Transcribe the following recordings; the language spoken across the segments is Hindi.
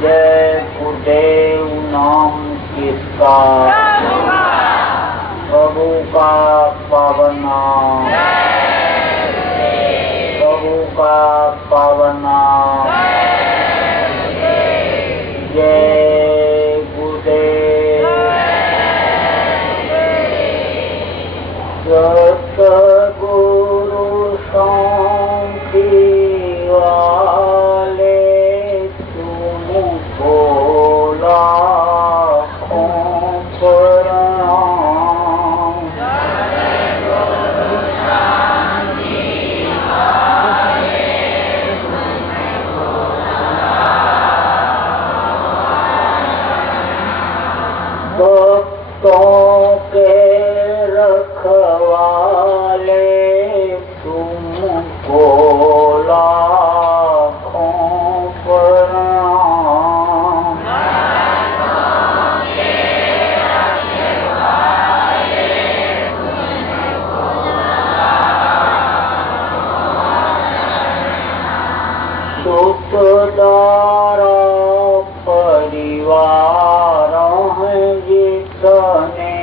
जय गुरुदेव नाम किसका, प्रभु का पावन नाम, प्रभु का पावन नाम। जय गुरुदेव। सतगुरु शांति वाले तुमको लाखों प्रणाम। भक्तों के रखवाले तुमको लाखों प्रणाम। सुतदारा परिवार है जितने,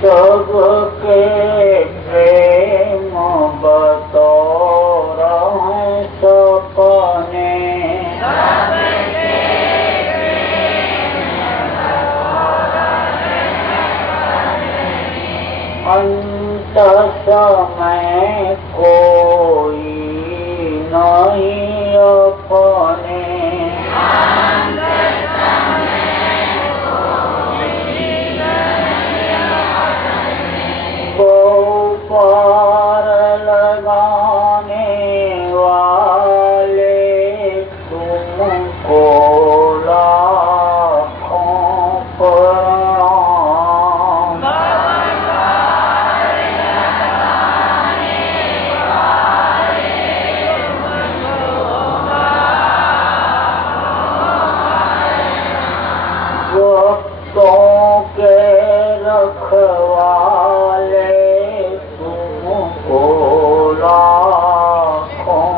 सबके प्रेम बतौर हैं सपने। अंत समय कोई नहीं अपने, पार लगाने वाले तुमको लाखों प्रणाम। भक्तों के रखवाले तुमको लाखों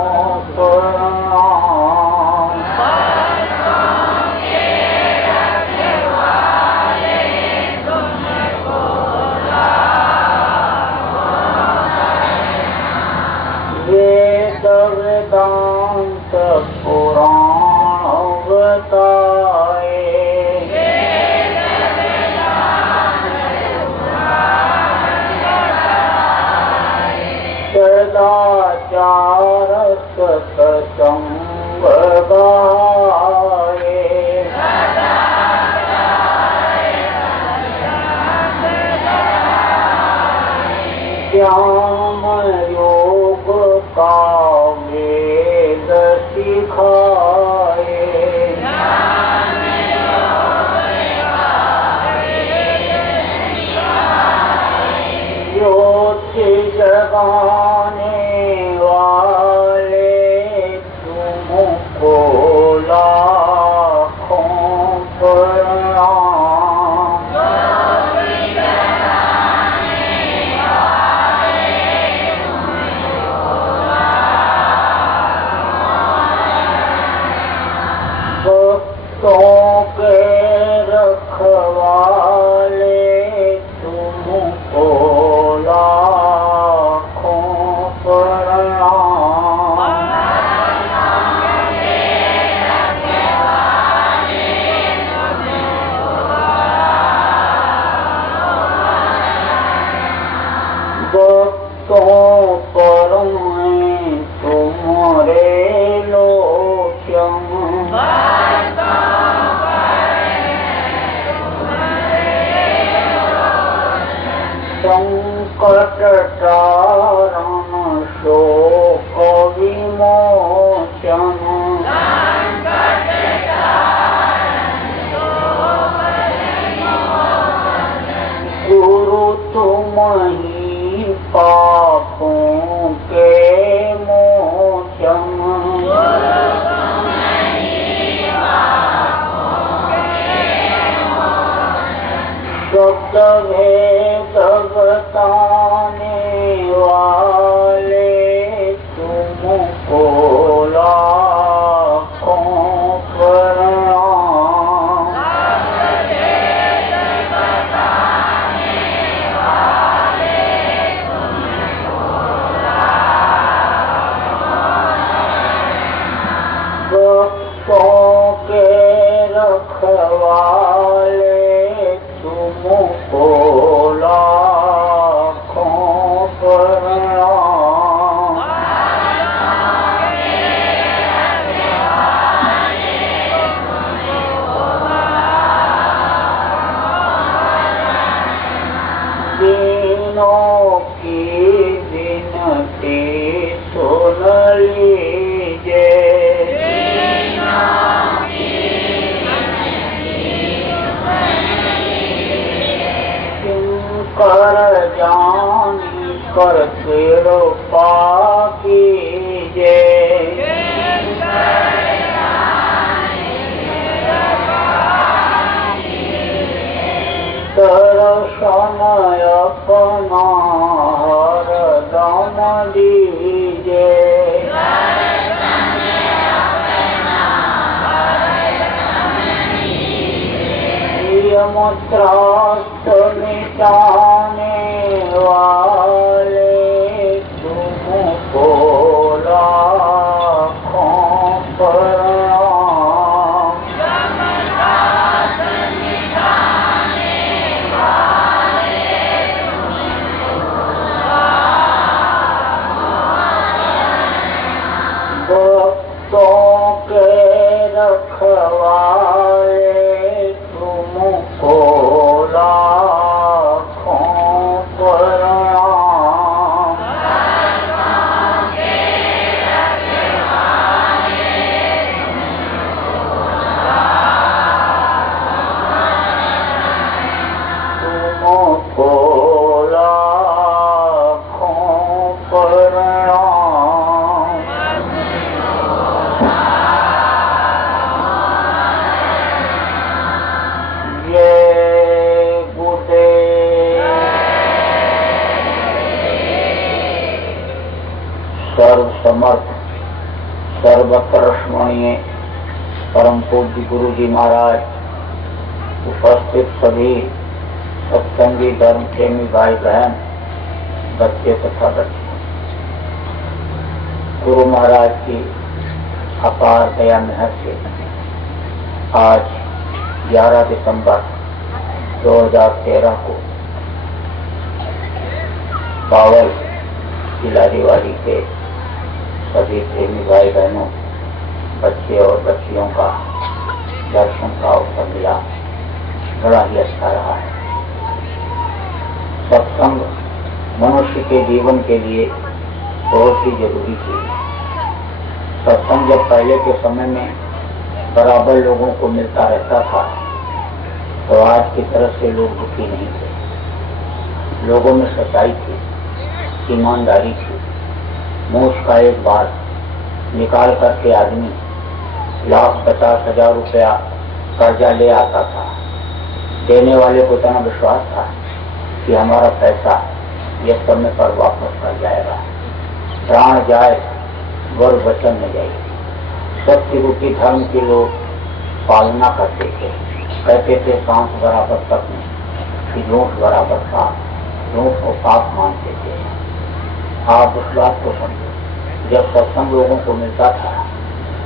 प्रणाम। वेद वेदांत पुराण बताए, सदाचार सत्संग गाए। ज्ञान योग का वेद सिखाए, ज्योति जगाने वाले तुमको लाखों प्रणाम। भक्तों के रखवाले तुमको लाखों प्रणाम। भक्तों पर मैं तुम्हारे लोचन, संकट तारण शोक पापों के मोचन शब्द भेद बताने वाले तुमको लाखों प्रणाम। भक्तों के रखवाले तुमको लाखों प्रणाम। दीनों की विनती सुन लीजिए। कर जानी कर कृपा कीजिए। दर्शन अपना हरदम दीजिए। यमत्रास्त मिटाने वाले तुमको लाखों प्रणाम। भक्तों के रखवाले तुमको लाखों प्रणाम। तुमको लाखों प्रणाम। ये सर्व समर्थ सर्वत्र स्मरणीय परम पूज्य गुरु जी महाराज, उपस्थित सभी सत्संगी धर्म प्रेमी भाई बहन, बच्चे तथा बच्चे, गुरु महाराज की अपार दया मेहर से आज 11 दिसंबर 2013 को बावल किलारीवाड़ी के सभी प्रेमी भाई बहनों, बच्चे और बच्चियों का दर्शन का अवसर मिला। बड़ा ही अच्छा रहा है। सत्संग मनुष्य के जीवन के लिए बहुत ही जरूरी चीज है। सत्संग जब पहले के समय में बराबर लोगों को मिलता रहता था तो आज की तरह से लोग दुखी नहीं थे। लोगों में सच्चाई थी, ईमानदारी थी। मूछ का एक बार निकाल करके आदमी 1,50,000 रुपया कर्जा ले आता था। देने वाले को इतना विश्वास था कि हमारा पैसा यह समय पर वापस कर जाएगा। प्राण जाए वर वचन न जाए। सत्य रूपी धर्म के लोग पालना करते थे। कहते थे सांस बराबर तक नहीं, कि झूठ बराबर पाप, झूठ को पाप मानते थे। आप उस बात को समझो। जब सत्संग लोगों को मिलता था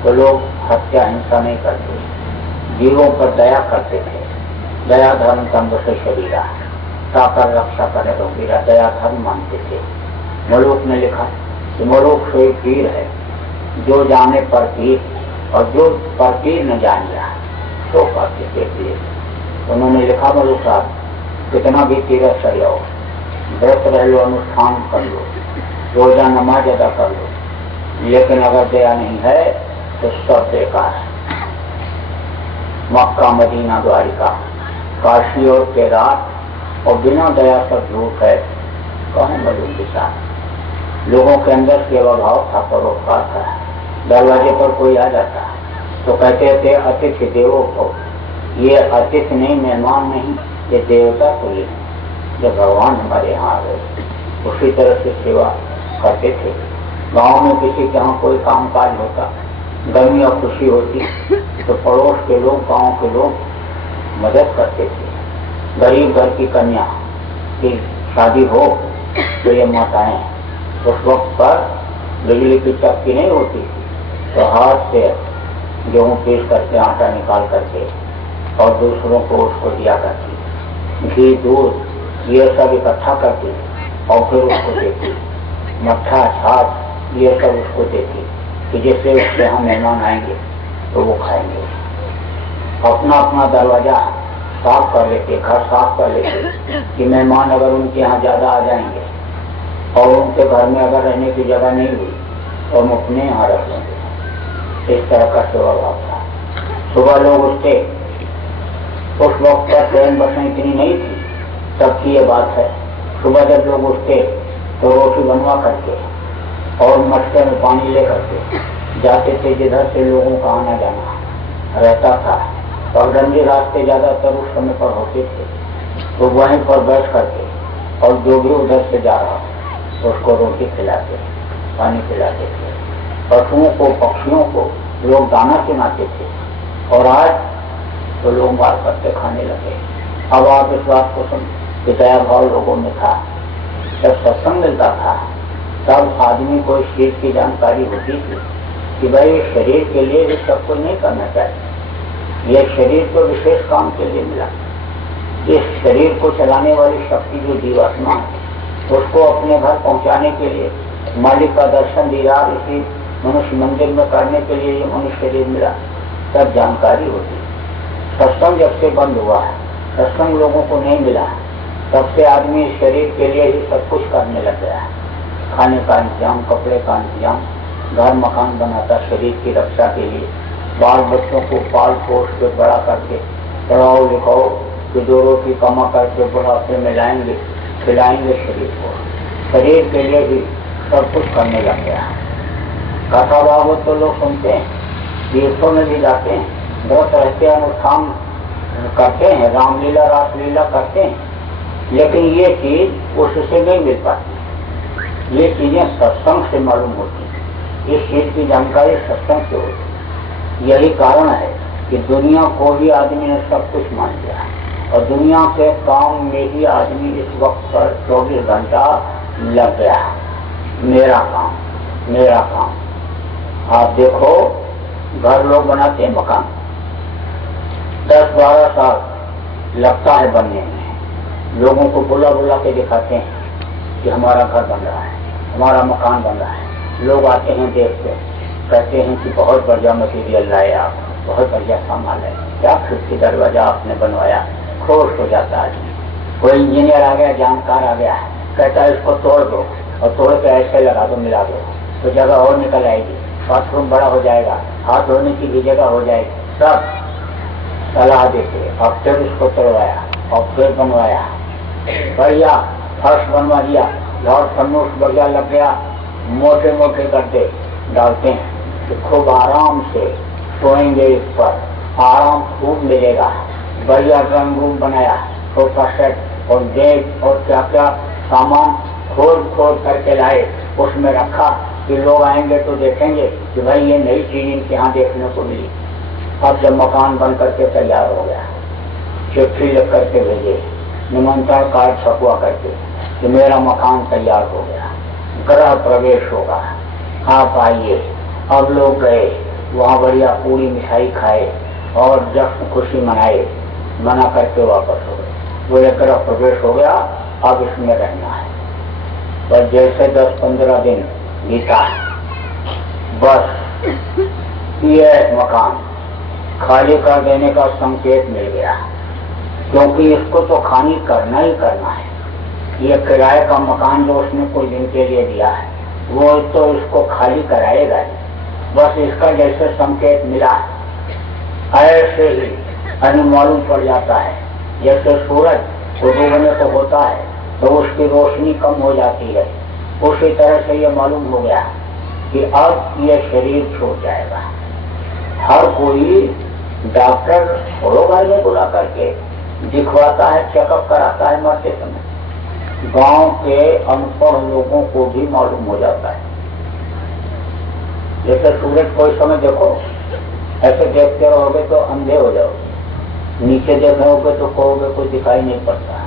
तो लोग हत्या हिंसा नहीं करते, जीवों पर दया करते थे। दया धर्म तंब से शरीरा, ताकर रक्षा करे तो मेरा दया धर्म मानते थे। मलूक ने लिखा कि मलूक सोई पीर है, जो जाने पर पीर और जो पर पीर न जान रहा तो करते थे पीर। उन्होंने लिखा मलूक साहब, कितना भी तीरथ चल जाओ, व्रत रह लो, अनुष्ठान कर लो, रोजा नमाज अदा कर लो, लेकिन अगर दया नहीं है तो सब बेकार है। मक्का, मदीना, द्वारिका, काशी और केदार और बिना दया पर झूठ है कहाँ मालूम दिशा। लोगों के अंदर सेवा भाव था, परोपकार था। दरवाजे पर कोई आ जाता तो कहते थे अतिथि देवो भव। ये अतिथि नहीं, मेहमान नहीं, ये देवता तुल्य है। जब भगवान हमारे यहाँ आ गए उसी तरह से सेवा करते थे। गांव में किसी के यहाँ कोई कामकाज होता, गम या खुशी होती तो पड़ोस के लोग, गांव के लोग मदद करते थे। गरीब घर की कन्या की शादी हो तो ये माताएं उस वक्त पर बिजली की चक्की नहीं होती तो हाथ से गेहूं पीस करके, आटा निकाल करके और दूसरों को उसको दिया करती। घी, दूध ये सब इकट्ठा करती और फिर उसको देती। मट्ठा, छाछ ये सब उसको देती कि जिससे उसके यहाँ मेहमान आएंगे तो वो खाएंगे। अपना अपना दरवाजा साफ कर लेते, घर साफ कर लेते कि मेहमान अगर उनके यहाँ ज्यादा आ जाएंगे और उनके घर में अगर रहने की जगह नहीं हुई तो हम अपने यहाँ रख लेंगे। इस तरह का सेवा भाव था। सुबह लोग उठते, उस वक्त पर ट्रेन बसें इतनी नहीं थी, तब की ये बात है। सुबह जब लोग उठते तो रोटी बनवा करके और मटके में पानी ले करके जाते थे जिधर से लोगों का आना जाना रहता था। पगडंडी रास्ते ज्यादातर उस समय पर होते थे तो वहीं पर बैठ करके और जो भी उधर से जा रहा उसको रोटी खिलाते, पानी पिलाते थे। पशुओं को, पक्षियों को लोग दाना चुनाते थे और आज तो लोग मार करके खाने लगे। अब आप इस बात को सुन, दया भाव लोगों में था। जब सत्संग मिलता था तब आदमी को इस चीज की जानकारी होती थी कि भाई शरीर के लिए भी सब कुछ नहीं करना चाहिए। यह शरीर को विशेष काम के लिए मिला। इस शरीर को चलाने वाली शक्ति जो जीवात्मा है उसको अपने घर पहुंचाने के लिए मालिक का दर्शन दीदार इसी मनुष्य मंदिर में करने के लिए ये मनुष्य शरीर मिला, तब जानकारी होती। सत्संग जब से बंद हुआ है, सत्संग लोगों को नहीं मिला, तब से आदमी शरीर के लिए ही सब कुछ करने लग गया है। खाने का इंतजाम, कपड़े का इंतजाम, घर मकान बनाता शरीर की रक्षा के लिए, बाल बच्चों को पाल पोस के बड़ा करके पढ़ाओ लिखाओ कि दो रोटी कमा करके बुढ़ापे में लाएंगे, खिलाएंगे शरीर को। शरीर के लिए भी सब कुछ करने लग गया है। कथा भागवत तो लोग सुनते हैं, तीर्थों में भी जाते हैं, व्रत रहते हैं, अनुष्ठान करते हैं, रामलीला रासलीला करते हैं, लेकिन ये चीज उससे नहीं मिल पाती। ये चीजें सत्संग से मालूम होती, इस चीज की जानकारी सत्संग से होती। यही कारण है कि दुनिया को भी आदमी ने सब कुछ मान लिया और दुनिया के काम में ही आदमी इस वक्त पर 24 घंटा लग गया। मेरा काम, मेरा काम। आप देखो, घर लोग बनाते हैं मकान, 10-12 साल लगता है बनने में। लोगों को बुला बुला के दिखाते हैं कि हमारा घर बन रहा है, हमारा मकान बन रहा है। लोग आते हैं, देखते हैं, कहते हैं कि बहुत बढ़िया मटीरियल लाए आप, बहुत बढ़िया सामान है, क्या खिड़की दरवाजा आपने बनवाया। खुश हो जाता है। कोई इंजीनियर आ गया, जानकार आ गया, कहता है इसको तोड़ दो और तोड़ के ऐसे लगा दो, मिला दो तो जगह और निकल आएगी, बाथरूम बड़ा हो जाएगा, हाथ धोने की भी जगह हो जाएगी। सब सलाह देते और फिर उसको तोड़वाया और फिर बनवाया, बढ़िया फर्श बनवा दिया, लौट फन्नूस बढ़िया लग गया, मोटे मोटे गड्ढे डालते हैं कि खूब आराम से सोएंगे, इस पर आराम खूब मिलेगा। बढ़िया ड्राइंग रूम बनाया, सोफा सेट और बेड और क्या क्या सामान खोद खोद करके लाए, उसमें रखा कि लोग आएंगे तो देखेंगे कि भाई ये नई चीज इनके यहाँ देखने को मिली। अब जब मकान बन करके तैयार हो गया, चिट्ठी लिख करके भेजे, निमंत्रण कार्ड छपवा करके कि मेरा मकान तैयार हो गया, गृह प्रवेश होगा, आप आइए। अब लोग गए, वहाँ बढ़िया पूरी मिठाई खाए और जश्न खुशी मनाए, मना करके वापस हो गए। बोले गृह प्रवेश हो गया, अब इसमें रहना है। पर जैसे 10-15 दिन बीता, बस ये मकान खाली कर देने का संकेत मिल गया, क्योंकि इसको तो खाली करना ही करना है। ये किराए का मकान जो उसने कुछ दिन के लिए दिया है वो तो इसको खाली कराएगा ही। बस इसका जैसे संकेत मिला ऐसे ही मालूम पड़ जाता है, जैसे सूरज को डूबने को होता है तो उसकी रोशनी कम हो जाती है। उसी तरह से ये मालूम हो गया कि अब ये शरीर छूट जाएगा। हर कोई डॉक्टर थोड़ो घर में बुला करके दिखवाता है, चेकअप कराता है मरते समय। गांव के अनपढ़ लोगों को भी मालूम हो जाता है। जैसे सूरज कोई समय देखो, ऐसे देखते रहोगे तो अंधे हो जाओगे, नीचे देखोगे तो कहोगे कोई दिखाई नहीं पड़ता।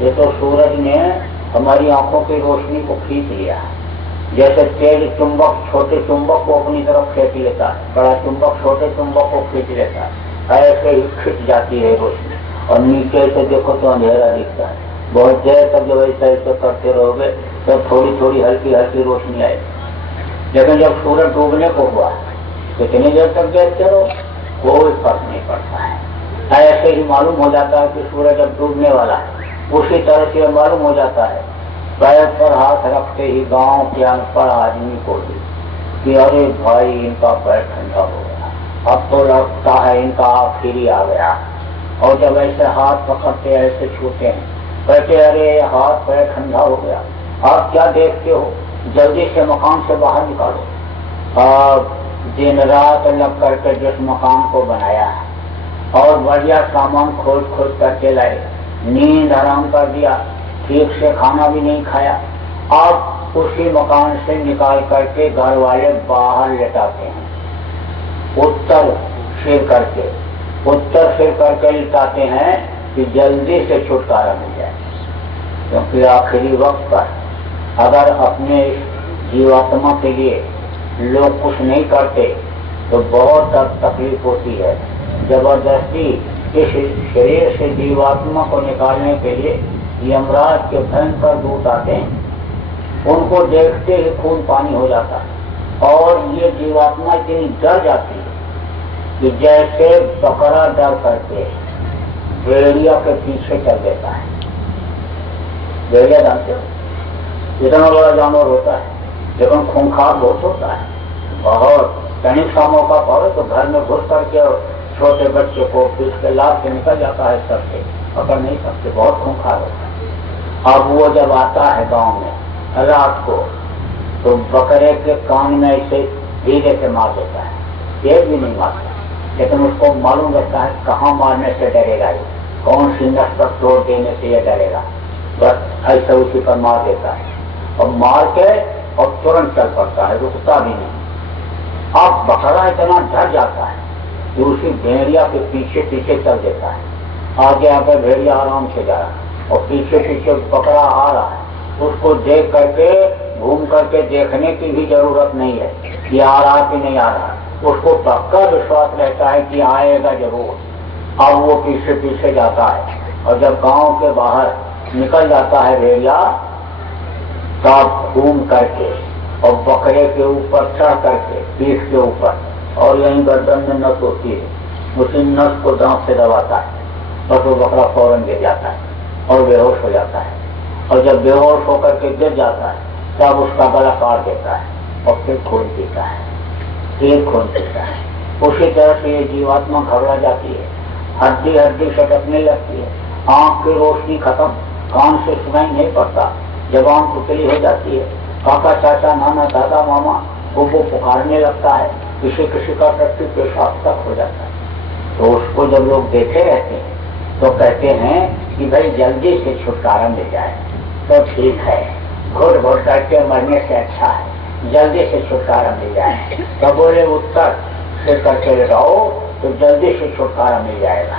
ये तो सूरज ने हमारी आंखों की रोशनी को खींच लिया। जैसे तेज चुंबक छोटे चुंबक को अपनी तरफ खींच लेता है, बड़ा चुंबक छोटे चुंबक को खींच लेता है, ऐसे ही खींच जाती है रोशनी। और नीचे से देखो तो अंधेरा दिखता है। बहुत देर तक जब ऐसे करते रहोगे तो थोड़ी थोड़ी हल्की हल्की रोशनी आएगी। लेकिन जब सूरज डूबने को हुआ, कितनी देर तक देखते रहो, कोई फर्क नहीं पड़ता है। ऐसे ही मालूम हो जाता है कि सूरज जब डूबने वाला है। उसी तरह से मालूम हो जाता है पैर पर हाथ रखते ही गांव के अनपढ़ आदमी को भी कि अरे भाई इनका पैर ठंडा हो गया, अब तो लगता है इनका आखिरी आ गया। और जब ऐसे हाथ पकड़ते ऐसे छूते हैं, कहते अरे हाथ पैर ठंडा हो गया। आप क्या देखते हो, जल्दी से मकान से बाहर निकालो। दिन रात लग करके जिस मकान को बनाया है और बढ़िया सामान खोज खोज करके लाए, नींद हराम कर दिया, ठीक से खाना भी नहीं खाया। अब उसी मकान से निकाल करके घर वाले बाहर लेटाते हैं, उत्तर सिर करके लिटाते हैं कि जल्दी से छुटकारा मिल जाए। क्योंकि आखिरी वक्त पर अगर अपने जीवात्मा के लिए लोग कुछ नहीं करते तो बहुत तकलीफ होती है। जबरदस्ती इस शरीर से जीवात्मा को निकालने के लिए यमराज के भयंकर दूत आते हैं। उनको देखते ही खून पानी हो जाता है और ये जीवात्मा इतनी डर जाती है कि जैसे बकरा डर करके भेड़िया के पीछे चल देता है। भेड़िया जानते हो, इतना बड़ा जानवर होता है लेकिन खूंखार बहुत होता है। बहुत तनिक सा मौका पावे तो घर में घुस करके छोटे बच्चे को पीछ के लाद के निकल जाता है, सबसे पकड़ नहीं सकते, बहुत खूंखार होता है। अब वो जब आता है गांव में रात को तो बकरे के कान में ऐसे धीरे से मार देता है, एक भी नहीं मारता, लेकिन उसको मालूम रहता है कहाँ मारने से डरेगा, ये कौन सी नस पर तोड़ देने से ये डरेगा। बस ऐसे उसी पर मार देता है और मार के और तुरंत चल पड़ता है, रुकता भी नहीं। अब बकरा इतना डर जाता है कि उसी भेड़िया के पीछे पीछे चल देता है। आगे आगे भेड़िया आराम से जा रहा है और पीछे पीछे बकरा आ रहा है। उसको देख करके घूम करके देखने की भी जरूरत नहीं है कि आ रहा कि नहीं आ रहा, उसको पक्का विश्वास रहता है कि आएगा जरूर। अब वो पीछे पीछे जाता है और जब गांव के बाहर निकल जाता है भेड़िया, तब घूम करके और बकरे के ऊपर चढ़ करके पीठ के ऊपर, और यहीं गर्दन में नस होती है, उसी नस को दांत से दबाता है, बस वो बकरा फौरन गिर जाता है और बेहोश हो जाता है। और जब बेहोश होकर के गिर जाता है तब उसका गला काट देता है और फिर खून पीता है, फिर खून पीता है। उसी तरह से ये जीवात्मा घबरा जाती है, हड्डी हड्डी सटकने लगती है, आंख की रोशनी खत्म, कान से सुनाई नहीं पड़ता, जबान पुतली हो जाती है, काका चाचा नाना दादा मामा वो पुकारने लगता है, किसी किसी का टट्टी पेशाब तक हो जाता है। तो उसको जब लोग देखे रहते हैं तो कहते हैं कि भाई जल्दी से छुटकारा मिल जाए तो ठीक है, घुट घुट करके मरने से अच्छा है, जल्दी से छुटकारा मिल जाए। तो बोले उत्तर सिर करके लगाओ तो जल्दी से छुटकारा मिल जाएगा।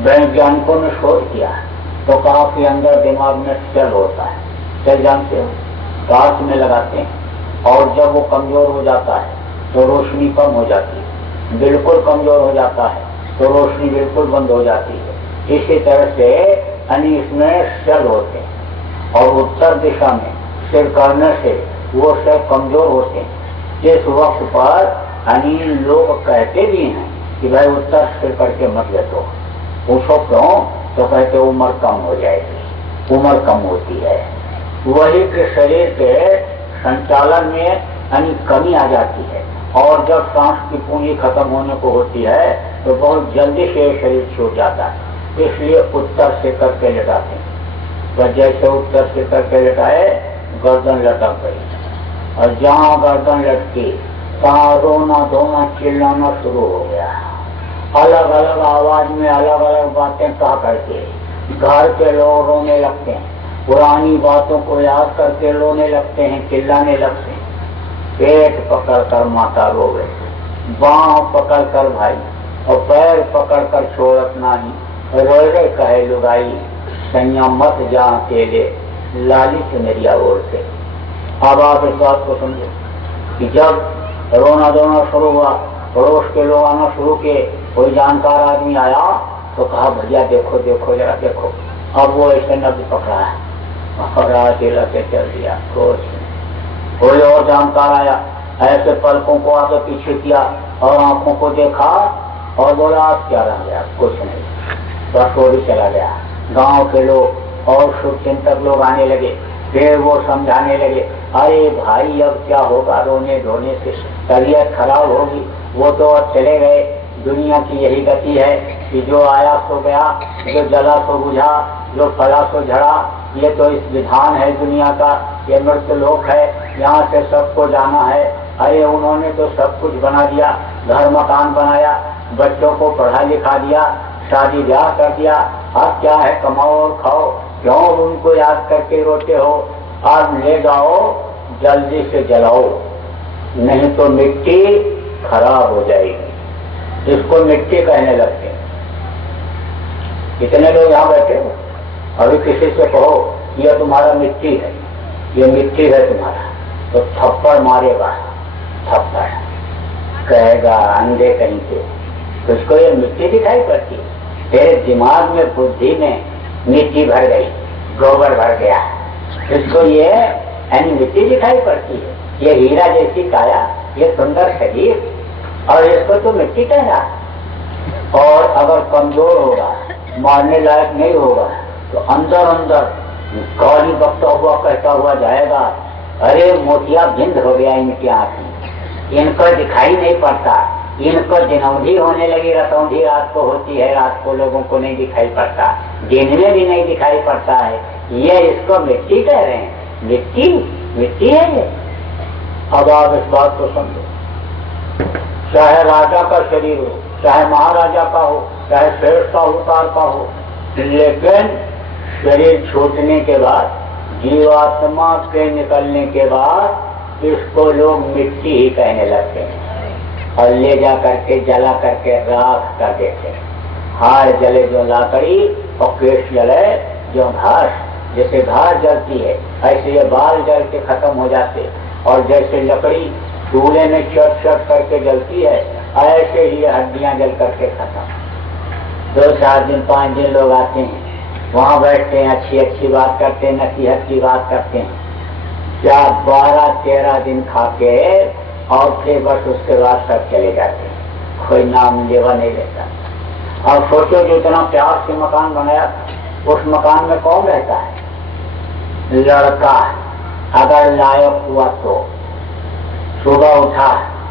वैज्ञानिकों ने शोध किया तो कहा कि अंदर दिमाग में सेल होता है, सेल जानते हो, कांच में लगाते हैं और जब वो कमजोर हो जाता है तो रोशनी कम हो जाती है, बिल्कुल कमजोर हो जाता है तो रोशनी बिल्कुल बंद हो जाती है। इसी तरह से इसमें सेल होते हैं और उत्तर दिशा में सिर करने से वो सेल कमजोर होते हैं। इस वक्त पर लोग कहते भी हैं कि भाई उत्तर सिर करके मत लेतो, पूछो क्यों, तो कहते उम्र कम हो जाएगी, उम्र कम होती है। वही के शरीर के संचालन में कमी आ जाती है और जब सांस की पूंजी खत्म होने को होती है तो बहुत जल्दी से शरीर छूट जाता है, इसलिए उत्तर से करके लेटाते हैं। पर जैसे उत्तर से करके लटाए गर्दन लटक गई और जहाँ गर्दन लटकी तहाँ रोना धोना चिल्लाना शुरू हो गया। अलग अलग आवाज में अलग अलग बातें कह करके घर के लोग रोने लगते हैं, पुरानी बातों को याद करके रोने लगते हैं, चिल्लाने लगते हैं। पेट पकड़कर माता रो गई, बाँह पकड़कर भाई और पैर पकड़कर छोड़त नहीं, रोए रे कहे लुगाई संयम मत जा अकेले लाली चुनरिया ओर से। अब आप इस बात को समझो कि जब रोना धोना शुरू हुआ, पड़ोस के लोग आना शुरू किए, कोई जानकार आदमी आया तो कहा भैया देखो देखो जरा देखो। अब वो ऐसे नब्ज पकड़ा है, पकड़ा चिल्ला के चल दिया। कोई और जानकार आया, ऐसे पलकों को आगे पीछे किया और आंखों को देखा और बोला आप क्या रह गया? कुछ नहीं, बस वो भी चला गया। गांव के लोग और शुभचिंतक लोग आने लगे, फिर वो समझाने लगे, अरे भाई अब क्या होगा, रोने धोने से तबीयत खराब होगी, वो तो अब चले गए। दुनिया की यही गति है कि जो आया सो गया, जो जला सो बुझा, जो फला सो झड़ा। ये तो इस विधान है दुनिया का, ये मृत्यु लोक है, यहाँ से सबको जाना है। अरे उन्होंने तो सब कुछ बना दिया, घर मकान बनाया, बच्चों को पढ़ा लिखा दिया, शादी ब्याह कर दिया। अब क्या है, कमाओ और खाओ, क्यों उनको याद करके रोते हो? अब ले जाओ, जल्दी से जलाओ, नहीं तो मिट्टी खराब हो जाएगी। जिसको मिट्टी कहने लगते हैं। कितने लोग यहाँ बैठे हो, अभी किसी से कहो यह तुम्हारा मिट्टी है, ये मिट्टी है तुम्हारा, तो थप्पड़ मारेगा, थप्पड़ कहेगा अंधे कहीं के, तुझको ये मिट्टी दिखाई पड़ती है? तेरे दिमाग में बुद्धि में मिट्टी भर गई, गोबर भर गया, तुझको ये यानी मिट्टी दिखाई पड़ती है? ये हीरा जैसी काया, ये सुंदर शरीर, और इसको तो मिट्टी कहना। और अगर कमजोर होगा, मारने लायक नहीं होगा, तो अंदर अंदर गाली बकता हुआ कहता हुआ जाएगा, अरे मोतिया बिंद हो गया इनकी आंखें, इनको दिखाई नहीं पड़ता, इनको दिनौंधी होने लगी, रतौंधी रात को होती है, रात को लोगों को नहीं दिखाई पड़ता, दिन में भी नहीं दिखाई पड़ता है, ये इसको मिट्टी कह रहे हैं। मिट्टी मिट्टी है ये। अब आप इस बात को समझो, चाहे राजा का शरीर हो, चाहे महाराजा का हो, चाहे श्रेष्ठ अवतार का हो, लेकिन शरीर छूटने के बाद, जीवात्मा के निकलने के बाद इसको लोग मिट्टी ही कहने लगते हैं और ले जा करके जला करके राख कर देते हैं। हार जले जो लाकड़ी और केश जले जो घास, जैसे घास जलती है ऐसे ये बाल जल के खत्म हो जाते, और जैसे लकड़ी चूल्हे में चट चट करके जलती है, ऐसे ही हड्डियां जल करके खत्म। 2-4 दिन 5 दिन लोग आते हैं, वहाँ बैठते हैं, अच्छी अच्छी बात करते हैं, नसीहत की बात करते हैं, क्या 12-13 दिन खा के और फिर बस उसके बाद सब चले जाते हैं, कोई नाम लेवा नहीं लेता। और सोचो जो इतना प्यार से मकान बनाया, उस मकान में कौन रहता है? लड़का अगर लायक हुआ तो सुबह उठा,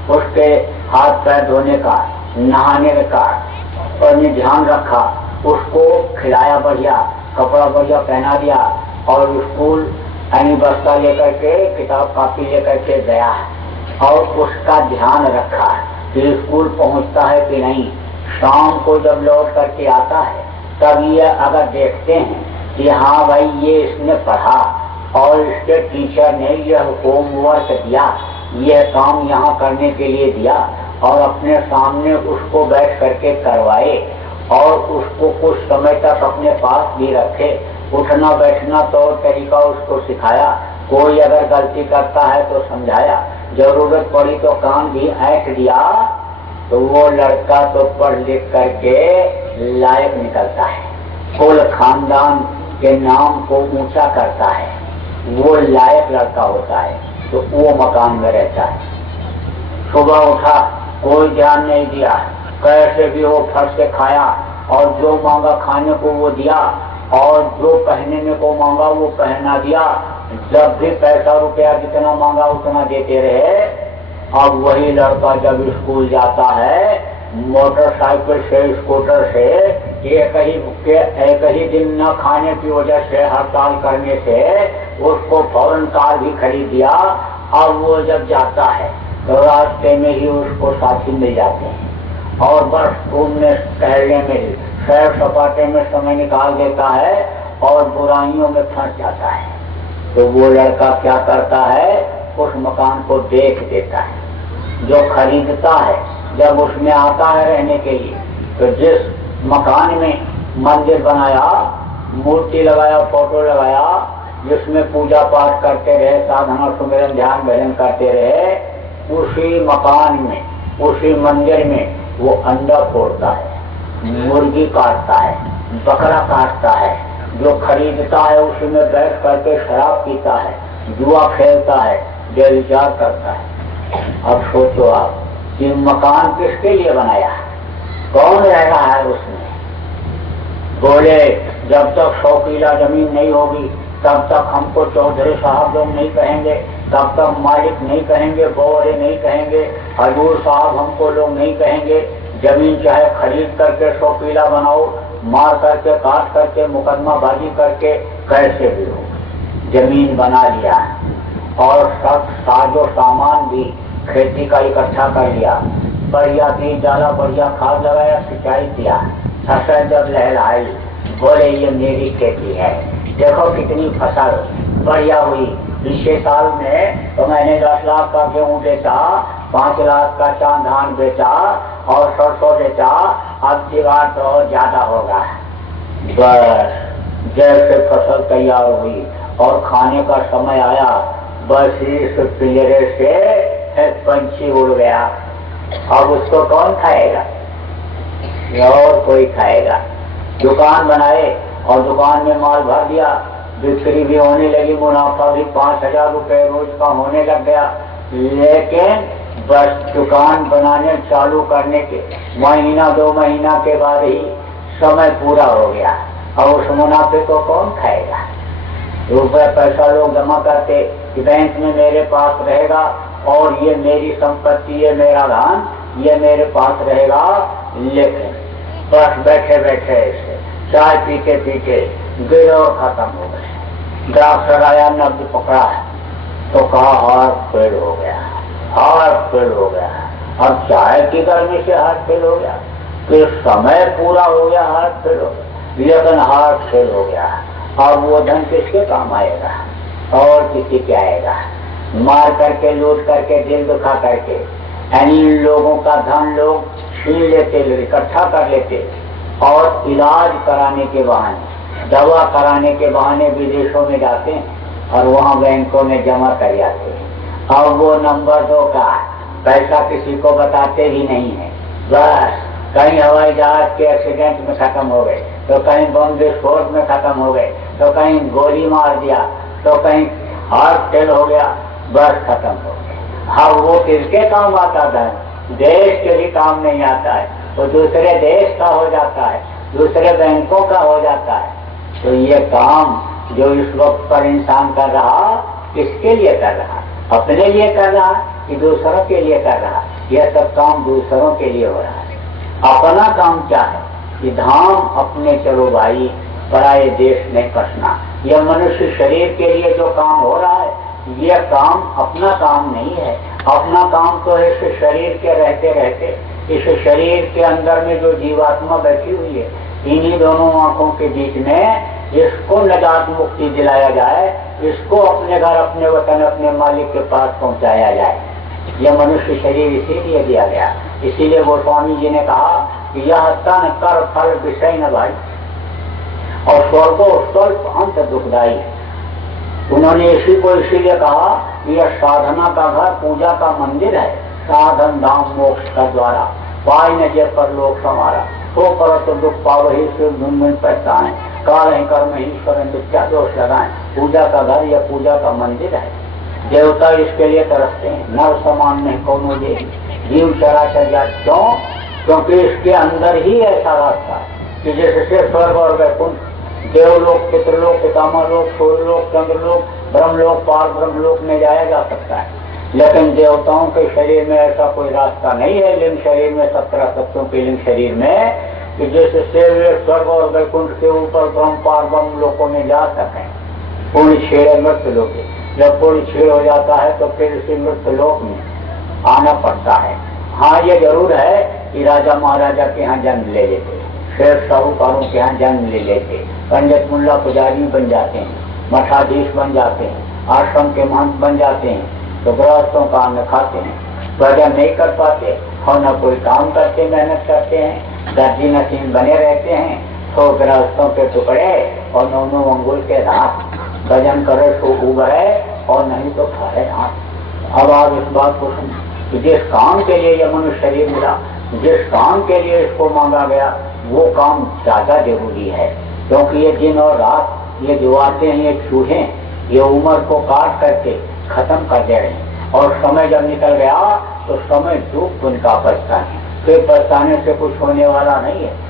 उसके हाथ पैर धोने का, नहाने का और ध्यान रखा, उसको खिलाया बढ़िया, कपड़ा बढ़िया पहना दिया और स्कूल यानी बस्ता लेकर के, किताब कापी लेकर के गया और उसका ध्यान रखा कि स्कूल पहुंचता है कि नहीं। शाम को जब लौट करके आता है तब ये अगर देखते हैं कि हाँ भाई ये इसने पढ़ा और इसके टीचर ने यह होमवर्क दिया, यह काम यहाँ करने के लिए दिया, और अपने सामने उसको बैठ करके करवाए और उसको कुछ समय तक अपने पास भी रखे, उठना बैठना तौर तरीका उसको सिखाया, कोई अगर गलती करता है तो समझाया, जरूरत पड़ी तो काम भी ऐंठ दिया, तो वो लड़का तो पढ़ लिख करके लायक निकलता है, कुल खानदान के नाम को ऊंचा करता है, वो लायक लड़का होता है, तो वो मकान में रहता है। सुबह उठा, कोई ध्यान नहीं दिया, कैसे भी वो फर्श से खाया और जो मांगा खाने को वो दिया और जो पहनने को मांगा वो पहना दिया, जब भी पैसा रुपया जितना मांगा उतना देते रहे। अब वही लड़का जब स्कूल जाता है, मोटरसाइकिल से स्कूटर से एक ही दिन न खाने की वजह से हड़ताल करने से उसको फौरन कार भी खरीद दिया। अब वो जब जाता है तो रास्ते में ही उसको साथी मिल जाते हैं और बस घूमने टहलने में सैर सपाटे में समय निकाल देता है और बुराइयों में फंस जाता है। तो वो लड़का क्या करता है, उस मकान को देख देता है। जो खरीदता है जब उसमें आता है रहने के लिए, तो जिस मकान में मंदिर बनाया, मूर्ति लगाया, फोटो लगाया, जिसमें पूजा पाठ करते रहे, साधना सुमिरन ध्यान भजन करते रहे, उसी मकान में, उसी मंदिर में वो अंडा फोड़ता है, मुर्गी काटता है, बकरा काटता है। जो खरीदता है उसी में बैठ करके शराब पीता है, जुआ खेलता है, व्यभिचार करता है। अब सोचो आप कि मकान किसके लिए बनाया, कौन रह रहा है उसमें? बोले जब तक 100 किला जमीन नहीं होगी तब तक हमको चौधरी साहब लोग नहीं कहेंगे, तब तक मालिक नहीं कहेंगे, बोरे नहीं कहेंगे, हजूर साहब हमको लोग नहीं कहेंगे। जमीन चाहे खरीद करके 100 किला बनाओ, मार करके, काट करके, मुकदमाबाजी करके, कैसे भी हो, जमीन बना लिया और सब साजो सामान भी खेती का इकट्ठा कर लिया, बढ़िया बीज डाला, बढ़िया खाद लगाया, सिंचाई किया, फसल जब लहराई, बोले ये मेरी खेती है, देखो कितनी फसल बढ़िया हुई। पिछले साल में तो मैंने 10 लाख का गेहूं बेचा, 5 लाख का चांद धान बेचा और सरसों बेचा, अब की बार तो ज्यादा होगा। बस जैसे फसल तैयार हुई और खाने का समय आया, बस इस पिंजरे से एक पंछी उड़ गया। अब उसको कौन खाएगा? और कोई खाएगा। दुकान बनाए और दुकान में माल भर दिया, बिक्री भी होने लगी, मुनाफा भी 5000 रुपए रोज का होने लग गया। लेकिन बस दुकान बनाने चालू करने के महीना 2 महीना के बाद ही समय पूरा हो गया और उस मुनाफे को कौन खाएगा? रुपए पैसा लोग जमा करते कि बैंक में मेरे पास रहेगा और ये मेरी संपत्ति, ये मेरा धन, ये मेरे पास रहेगा। लेकिन बस बैठे बैठे ऐसे चाय पीते पीते गिरोह खत्म हो गए। डॉक्टर आया, नब्ज पकड़ा तो कहा हार्ट फेल हो गया, हार्ट फेल हो गया। अब चाय की गर्मी से हार्ट फेल हो गया, फिर समय पूरा हो गया, हार्ट फेल हो गया, लेकिन हार्ट फेल हो गया। अब वो धन किसके काम आएगा और किसी के आएगा? मार करके, लूट करके, दिल दुखा करके, यानी लोगों का धन लोग छीन लेते, इकट्ठा कर लेते और इलाज कराने के बहाने, दवा कराने के बहाने विदेशों में जाते हैं और वहाँ बैंकों में जमा कर जाते हैं। अब वो नंबर 2 का पैसा किसी को बताते ही नहीं है। बस कहीं हवाई जहाज के एक्सीडेंट में खत्म हो गए, तो कहीं बम विस्फोट में खत्म हो गए, तो कहीं गोली मार दिया, तो कहीं हार्ट फेल हो गया, बस खत्म हो गया। हाँ, वो किसके काम आता था? देश के भी काम नहीं आता है, वो दूसरे देश का हो जाता है, दूसरे बैंकों का हो जाता है। तो ये काम जो इस वक्त पर इंसान कर रहा, किसके लिए कर रहा? अपने लिए कर रहा कि दूसरों के लिए कर रहा? यह सब काम दूसरों के लिए हो रहा है। अपना काम क्या है कि धाम अपने चलो भाई, पराये देश में कसना। यह मनुष्य शरीर के लिए जो काम हो रहा है, यह काम अपना काम नहीं है। अपना काम तो है इस शरीर के रहते रहते, इस शरीर के अंदर में जो जीवात्मा बैठी हुई है, इन्हीं दोनों आंखों के बीच में इसको निजात मुक्ति दिलाया जाए, इसको अपने घर, अपने वतन, अपने मालिक के पास पहुंचाया जाए। यह मनुष्य शरीर इसीलिए दिया गया। इसीलिए गोस्वामी जी ने कहा कि यह तन कर फल विषय न भाई और स्वर्गो स्वल्प अंत दुखदायी। उन्होंने इसी को इसीलिए कहा कि यह साधना का घर, पूजा का मंदिर है, साधन धाम मोक्ष का द्वारा, पाई न जे पर लोक समारा, तो पर तो दुख पावही से धूम पैसा है, काल ही कर्म ईश्वर मिथ्या दोष लगाए। पूजा का घर या पूजा का मंदिर है। देवता इसके लिए तरसते हैं, नर समान नहीं कौनो दे, जीव चराचर जात। क्यों? क्योंकि इसके अंदर ही ऐसा रास्ता है कि जिससे स्वर्ग और वैकुंठ, देवलोक, पितृलोक, पितामहलोक, सूर्यलोक, चंद्रलोक, ब्रह्मलोक, पार ब्रह्मलोक में जाया जा सकता है। लेकिन देवताओं के शरीर में ऐसा कोई रास्ता नहीं है। लिंग शरीर में 17 तत्वों के लिंग शरीर में कि जिससे वे स्वर्ग और वैकुंठ के ऊपर ब्रह्म पार ब्रह्म लोकों में जा सकें। पूर्ण छेड़ मृत्यु लोग, जब पूर्ण छेड़ हो जाता है तो फिर इसी मृत्यु लोक में आना पड़ता है। हाँ, ये जरूर है कि राजा महाराजा के यहाँ जन्म ले लेते, शेर साहूकारों के यहाँ जन्म ले लेते, पंडित मुल्ला पुजारी बन जाते हैं, मठाधीश बन जाते हैं, आश्रम के महंत बन जाते हैं, तो गृहस्थों का अन्न खाते हैं, भजन नहीं कर पाते और न कोई काम करते, मेहनत करते हैं, दर्जी नसीम बने रहते हैं, तो गृहस्थों के टुकड़े और 9 अंगुल के दांत, भजन करे तो उबरे और नहीं तो खाए हाथ। अब आप इस बात को सुन, जिस काम के लिए यह मनुष्य शरीर मिला, जिस काम के लिए इसको मांगा गया, वो काम ज्यादा जरूरी है, क्योंकि ये दिन और रात, ये जो आते हैं, ये चूहे, ये उम्र को काट करके खत्म कर दे रहे हैं, और समय जब निकल गया तो समय दुख उनका बचता है, फिर पछताने से कुछ होने वाला नहीं है।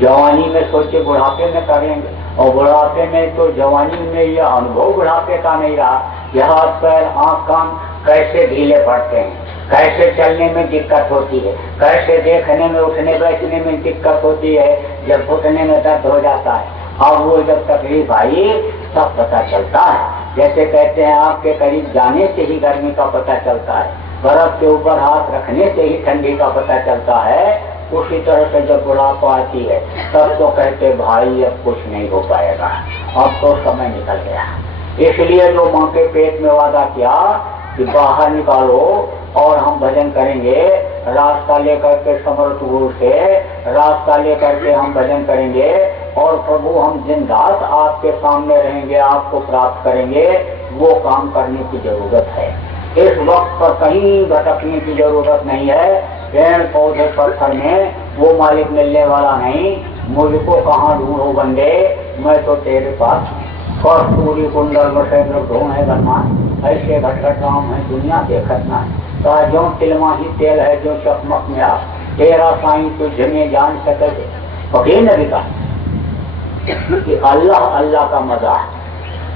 जवानी में सोचे बुढ़ापे में करेंगे, और बुढ़ापे में तो जवानी में यह अनुभव बुढ़ापे का नहीं रहा, यह हाथ पैर आंख कान कैसे ढीले पड़ते हैं, कैसे चलने में दिक्कत होती है, कैसे देखने में उठने बैठने में दिक्कत होती है, जब घुटने में दर्द हो जाता है। अब वो जब तकलीफ आई तब पता चलता है। जैसे कहते हैं आपके करीब जाने से ही गर्मी का पता चलता है, बर्फ के ऊपर हाथ रखने से ही ठंडी का पता चलता है, उसी तरह से जब बुढ़ापा आती है तब तो कहते भाई अब कुछ नहीं हो पाएगा, अब तो समय निकल गया। इसलिए जो माँ के पेट में वादा किया कि बाहर निकालो और हम भजन करेंगे, रास्ता लेकर के समर्थ गुरु से रास्ता लेकर के हम भजन करेंगे, और प्रभु हम दिन रात आपके सामने रहेंगे, आपको प्राप्त करेंगे, वो काम करने की जरूरत है। इस वक्त पर कहीं भटकने की जरूरत नहीं है। पेड़ पौधे पत्थर में वो मालिक मिलने वाला नहीं, मुझको कहाँ ढूंढो बंदे, मैं तो तेरे पास। कस्तूरी कुंडल मसेंद्र ढूंढ है बनमान, ऐसे घटघट राम है दुनिया देखत ना, जो तिलमा ही तेल है जो चकमक में आप, तेरा साईं तुझ में जान सके। फकीर ने भी कहा कि अल्लाह अल्लाह का मजा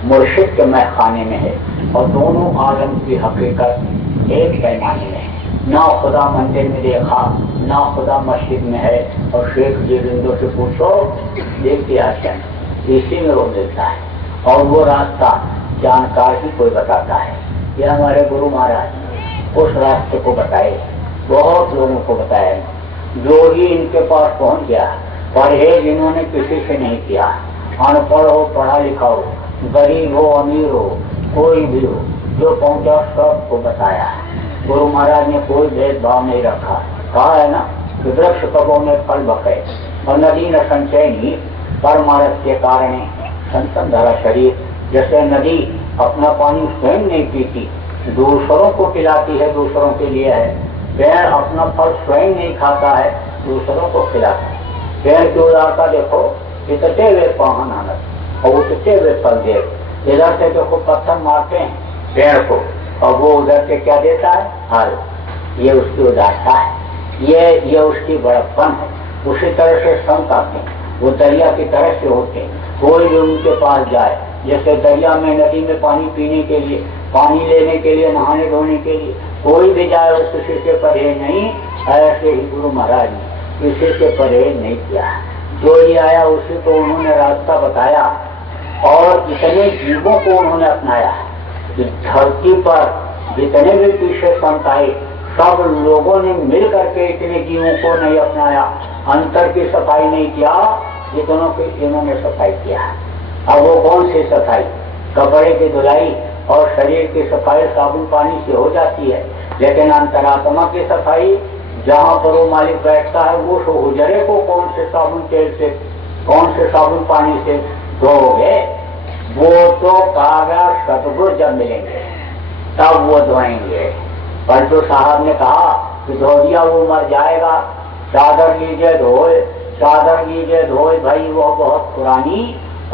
मुर्शिद के मैं खाने में है, और दोनों आलम की हकीकत एक पैमाने में है। ना खुदा मंदिर में देखा, ना खुदा मस्जिद में है, और शेख जी बिंदु से पूछो देखते आचरण, इसी में वो मिलता है, और वो रास्ता जानकार ही कोई बताता है। ये हमारे गुरु महाराज उस रास्ते को बताए, बहुत लोगों को बताया, जो ही इनके पास पहुंच गया। परहेज इन्होंने किसी से नहीं किया, अनपढ़ हो पढ़ा लिखा हो, गरीब हो अमीर हो, कोई भी हो, जो पहुंचा सबको बताया। गुरु महाराज ने कोई भेदभाव नहीं रखा। कहा है ना कि वृक्ष कबों में फल बखे और नदी न संचयनी परमारथ के कारण संतन धरा शरीर। जैसे नदी अपना पानी स्वयं नहीं पीती, दूसरों को पिलाती है, दूसरों के लिए है। पेड़ अपना फल स्वयं नहीं खाता है, दूसरों को खिलाता है। पेड़ की उदारता देखो, इतने वे पाहन आनंद और उतने वे फल दे। इधर से देखो पत्थर मारते हैं पेड़ को, और वो उधर से क्या देता है, फल। ये उसकी उदारता है, ये उसकी बड़प्पन है। उसी तरह से संत आते हैं, वो दरिया की तरह से होते हैं। कोई भी उनके पास जाए, जैसे दरिया में नदी में पानी पीने के लिए, पानी लेने के लिए, नहाने धोने के लिए कोई भी जाए, वो किसी से परहेज नहीं। ऐसे ही गुरु महाराज ने किसी से परहेज नहीं किया। जो ही आया उसी को उन्होंने रास्ता बताया, और इतने जीवों को उन्होंने अपनाया। धरती पर जितने भी पीछे संत आए, सब लोगों ने मिल करके इतने जीवों को नहीं अपनाया, अंतर की सफाई नहीं किया जितनों की इन्होंने सफाई किया। अब वो कौन सी सफाई, कपड़े की धुलाई और शरीर की सफाई साबुन पानी से हो जाती है, लेकिन अंतरात्मा की सफाई जहाँ पर वो मालिक बैठता है, वो हुजरे को कौन से साबुन तेल से, कौन से साबुन पानी से धोगे? वो तो कागज सतगुरु जब मिलेंगे तब वो धोएंगे। परंतु साहब ने कहा कि धो दिया वो मर जाएगा, चादर लीजिए धोए, चादर लीजिए धोए भाई वो बहुत पुरानी,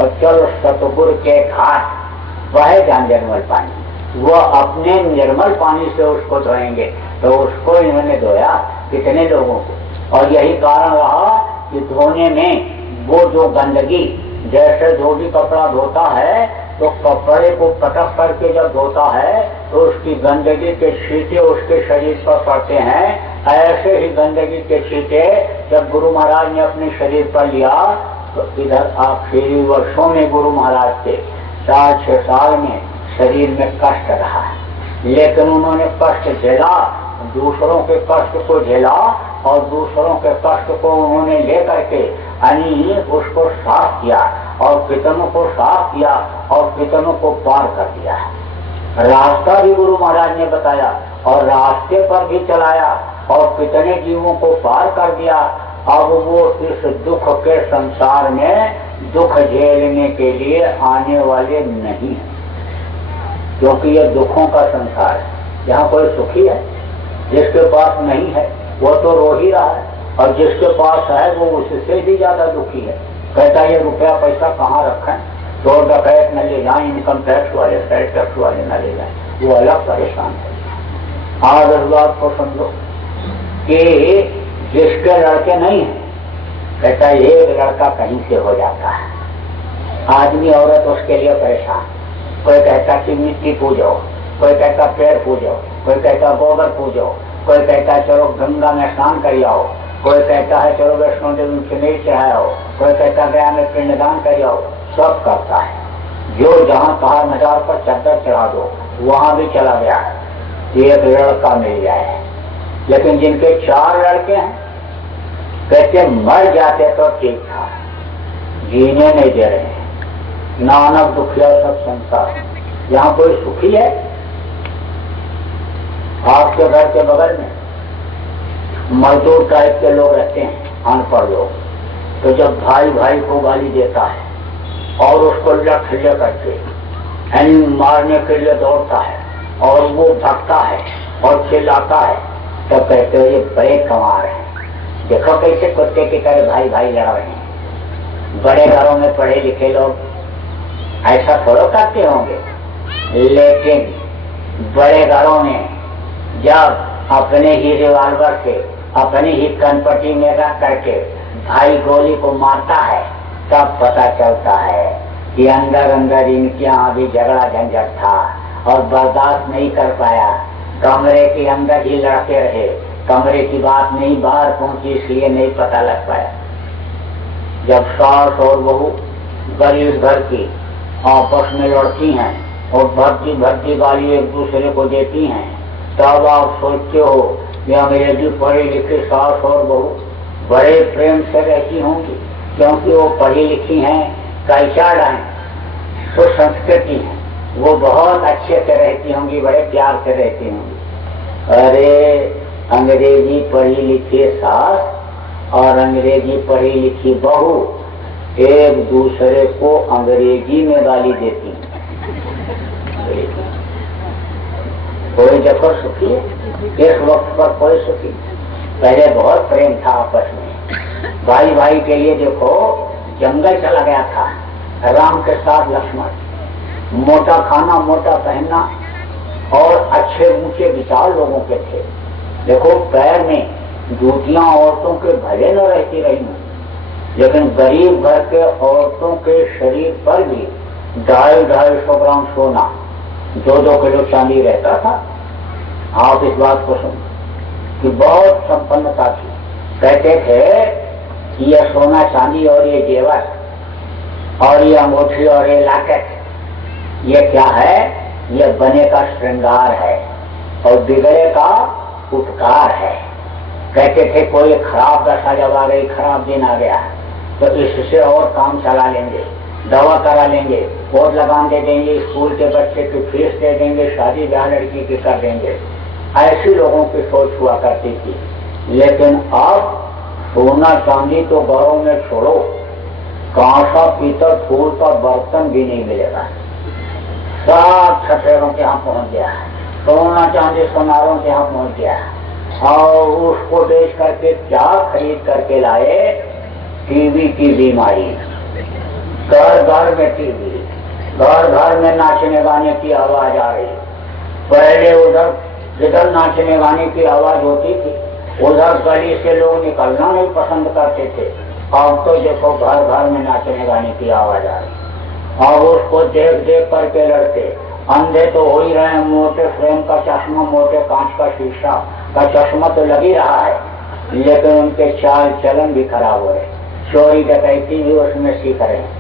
और चलो सतगुरु के घाट वह जान निर्मल पानी, वो अपने निर्मल पानी से उसको धोएंगे। तो उसको इन्होंने धोया कितने लोगों को, और यही कारण रहा कि धोने में वो जो गंदगी, जैसे धोबी कपड़ा धोता है तो कपड़े को पटक करके जब धोता है तो उसकी गंदगी के छींटे उसके शरीर पर पड़ते हैं, ऐसे ही गंदगी के छींटे जब गुरु महाराज ने अपने शरीर पर लिया तो इधर आखिरी वर्षों में गुरु महाराज के 4-6 साल में शरीर में कष्ट रहा, लेकिन उन्होंने कष्ट झेला, दूसरों के कष्ट को झेला और दूसरों के कष्ट को उन्होंने लेकर के यानी उसको साफ किया और कितनों को साफ किया और कितनों को पार कर दिया। रास्ता भी गुरु महाराज ने बताया और रास्ते पर भी चलाया और कितने जीवों को पार कर दिया। अब वो इस दुख के संसार में दुख झेलने के लिए आने वाले नहीं है, क्योंकि ये दुखों का संसार है। यहाँ कोई सुखी है? जिसके पास नहीं है वो तो रो ही रहा है, और जिसके पास है वो उससे भी ज्यादा दुखी है। कहता ये रुपया पैसा कहाँ रखें, चोर डकैत न ले जाए, इनकम टैक्स वाले सेल टैक्स वाले न ले जाए, वो अलग परेशान है। आज इस बात को समझो कि जिसके लड़के नहीं है, कहता एक लड़का कहीं से हो जाता है, आदमी औरत उसके लिए परेशान। कोई कहता कि मिट्टी पूजो, कोई कहता पेड़ पूजो, कोई कहता गोबर पूजो, कोई कहता चलो गंगा में स्नान कर आओ, कोई कहता है चलो वैष्णो देवी खिचड़ी चढ़ाओ, कोई कहता गया में पिंडदान कर आओ। सब करता है। जो जहाँ कहा मजार पर चद्दर चढ़ा दो वहां भी चला गया है, एक लड़का मिल जाए। लेकिन जिनके 4 लड़के हैं कहते मर जाते तो ठीक था, जीने नहीं दे रहे हैं, नानक दुखिया सब संसार। यहाँ कोई सुखी है? आपके घर के बगल में मजदूर टाइप के लोग रहते हैं, अनपढ़ लोग, तो जब भाई भाई को गाली देता है और उसको लठ लेकर के मारने के लिए दौड़ता है और वो भगता है और चिल्लाता है, तो कहते हैं ये बड़े कमार हैं, देखो कैसे कुत्ते की तरह भाई भाई लड़ रहे हैं। बड़े घरों में पढ़े लिखे लोग ऐसा थोड़ा करते होंगे, लेकिन बड़े घरों में जब अपने ही रिवाल्वर से अपनी ही कनपट्टी में रख करके भाई गोली को मारता है, तब पता चलता है कि अंदर अंदर इनके यहाँ भी झगड़ा झंझट था और बर्दाश्त नहीं कर पाया, कमरे के अंदर ही लड़ते रहे, कमरे की बात नहीं बाहर पहुंची, इसलिए नहीं पता लग पाया। जब सास और बहू गरीब घर की आपस में लड़ती हैं और भर्ती भर्ती गाली एक दूसरे को देती हैं, तब आप सोचते हो कि अंग्रेजी पढ़े लिखे सास और बहू बड़े प्रेम से रहती होंगी, क्योंकि वो पढ़ी लिखी हैं, कल्चर्ड हैं, तो संस्कृति है, वो बहुत अच्छे से रहती होंगी, बड़े प्यार से रहती होंगी। अरे अंग्रेजी पढ़ी लिखी सास और अंग्रेजी पढ़ी लिखी बहू एक दूसरे को अंग्रेजी में गाली देती हैं। कोई देखो सुखी है? इस वक्त पर कोई सुखी? पहले बहुत प्रेम था आपस में, भाई भाई के लिए देखो जंगल चला गया था राम के साथ लक्ष्मण। मोटा खाना मोटा पहनना और अच्छे ऊंचे विचार लोगों के थे। देखो पैर में जूतियां औरतों के भले न रहती रही, लेकिन गरीब घर के औरतों के शरीर पर भी 250-250 ग्राम सोना, 2-2 किलो चांदी रहता था। आप इस बात को सुन कि बहुत संपन्नता थी। कहते थे कि यह सोना चांदी और ये जेवर और ये अंगूठी और ये लॉकेट, ये क्या है? ये बने का श्रृंगार है और बिगड़े का उपकार है। कहते थे कोई खराब दशा जब आ गई, खराब दिन आ गया, तो इससे और काम चला लेंगे, दवा करा लेंगे, वोट लगान दे देंगे, स्कूल के बच्चे की फीस दे देंगे, शादी ब्याह लड़की की कर देंगे। ऐसी लोगों की सोच हुआ करती थी। लेकिन अब सोना चांदी तो घरों में छोड़ो, कांसा पीतल फूल का बर्तन भी नहीं मिलेगा, सब छठेरों के यहाँ पहुँच गया है, सोना चांदी सोनारों के यहाँ पहुँच गया है। और उसको बेच करके क्या खरीद करके लाए? टीवी की बीमारी, घर घर में टीवी, घर घर में नाचने गाने की आवाज आ रही। पहले उधर जिधर नाचने गाने की आवाज होती थी उधर गली से लोग निकलना नहीं पसंद करते थे। अब तो देखो घर घर में नाचने गाने की आवाज आ रही और उसको देख देख करके लड़के अंधे तो हो ही रहे हैं। मोटे फ्रेम का चश्मा, मोटे कांच का शीशा का चश्मा तो लग ही रहा है, लेकिन उनके चाल चलन भी खराब हो रहे, चोरी डकैती भी उसमें सीख रहे हैं।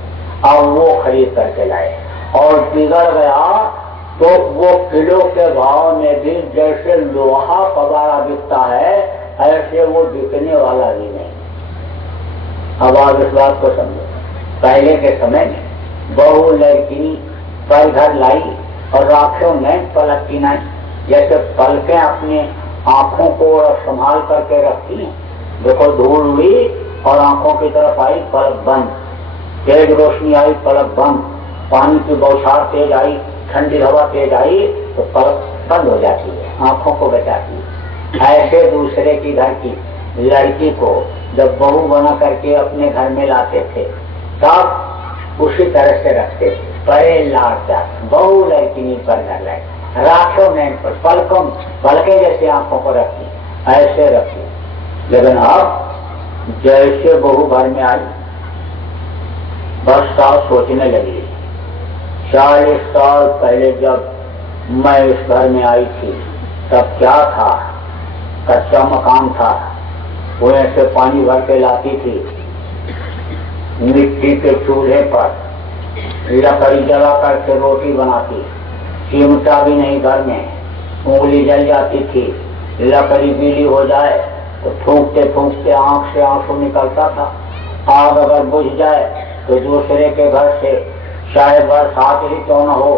अब वो खरीद करके लाए और बिगड़ गया तो वो किलो के भाव में भी जैसे लोहा कबाड़ा बिकता है ऐसे वो बिकने वाला भी नहीं। अब आप इस बात को समझो, पहले के समय में बहू लड़की पर घर लाई और राखियों में पलटती नहीं, जैसे पलकें अपने आंखों को संभाल करके रखती हैं। देखो धूल हुई और आंखों की तरफ आई, पलक बंद, तेज रोशनी आई, पलक बंद, पानी की बौछार तेज आई, ठंडी हवा तेज आई तो पलक बंद हो जाती है, आंखों को बचाती है। ऐसे दूसरे की घर की लड़की को जब बहू बना करके अपने घर में लाते थे तब उसी तरह से रखते थे, परे लाड़ता बहू लड़की नहीं पर घर लाए, राखों में पलकों पलके जैसे आंखों को रखी ऐसे रखी। लेकिन अब जैसे बहू घर में आई बस साफ सोचने लगी, 40 साल पहले जब मैं इस घर में आई थी तब क्या था, कच्चा मकान था, कुएं से पानी भर के लाती थी, मिट्टी के चूल्हे पर लकड़ी जला करके रोटी बनाती, चिमटा भी नहीं घर में, उंगली जल जाती थी, लकड़ी गीली हो जाए तो फूंकते फूंकते आंख से आंसू निकलता था, आग अगर बुझ जाए तो दूसरे के घर से चाहे बरसात ही क्यों न हो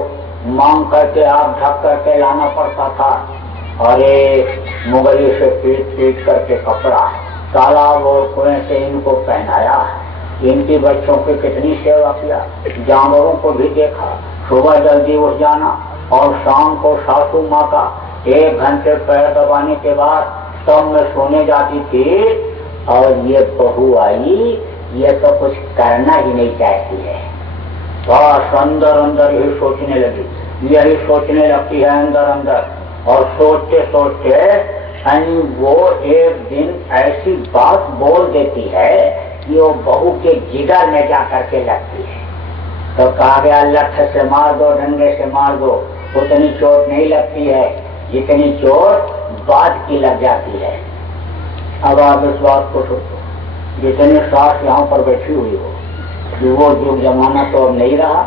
मांग करके आग ढक करके लाना पड़ता था। अरे मुगली से पीट पीट करके कपड़ा, तालाब और कुएं से इनको पहनाया, इनकी बच्चों की कितनी सेवा किया, जानवरों को भी देखा, सुबह जल्दी उठ जाना और शाम को सासू माँ का 1 घंटे पैर दबाने के बाद तब मैं सोने जाती थी। और ये बहू आई, ये तो कुछ करना ही नहीं चाहती है, बस अंदर अंदर यही सोचने लगी, यही सोचने लगती है अंदर अंदर, और सोचते सोचते वो एक दिन ऐसी बात बोल देती है कि वो बहू के जिगर में जा करके लगती है। तो कहा गया लठ से मार दो, डंडे से मार दो, उतनी चोट नहीं लगती है जितनी चोट बात की लग जाती है। अब आप इस बात को सोचो, जितने सास यहाँ पर बैठी हुई हो, कि वो युग जमाना तो अब नहीं रहा,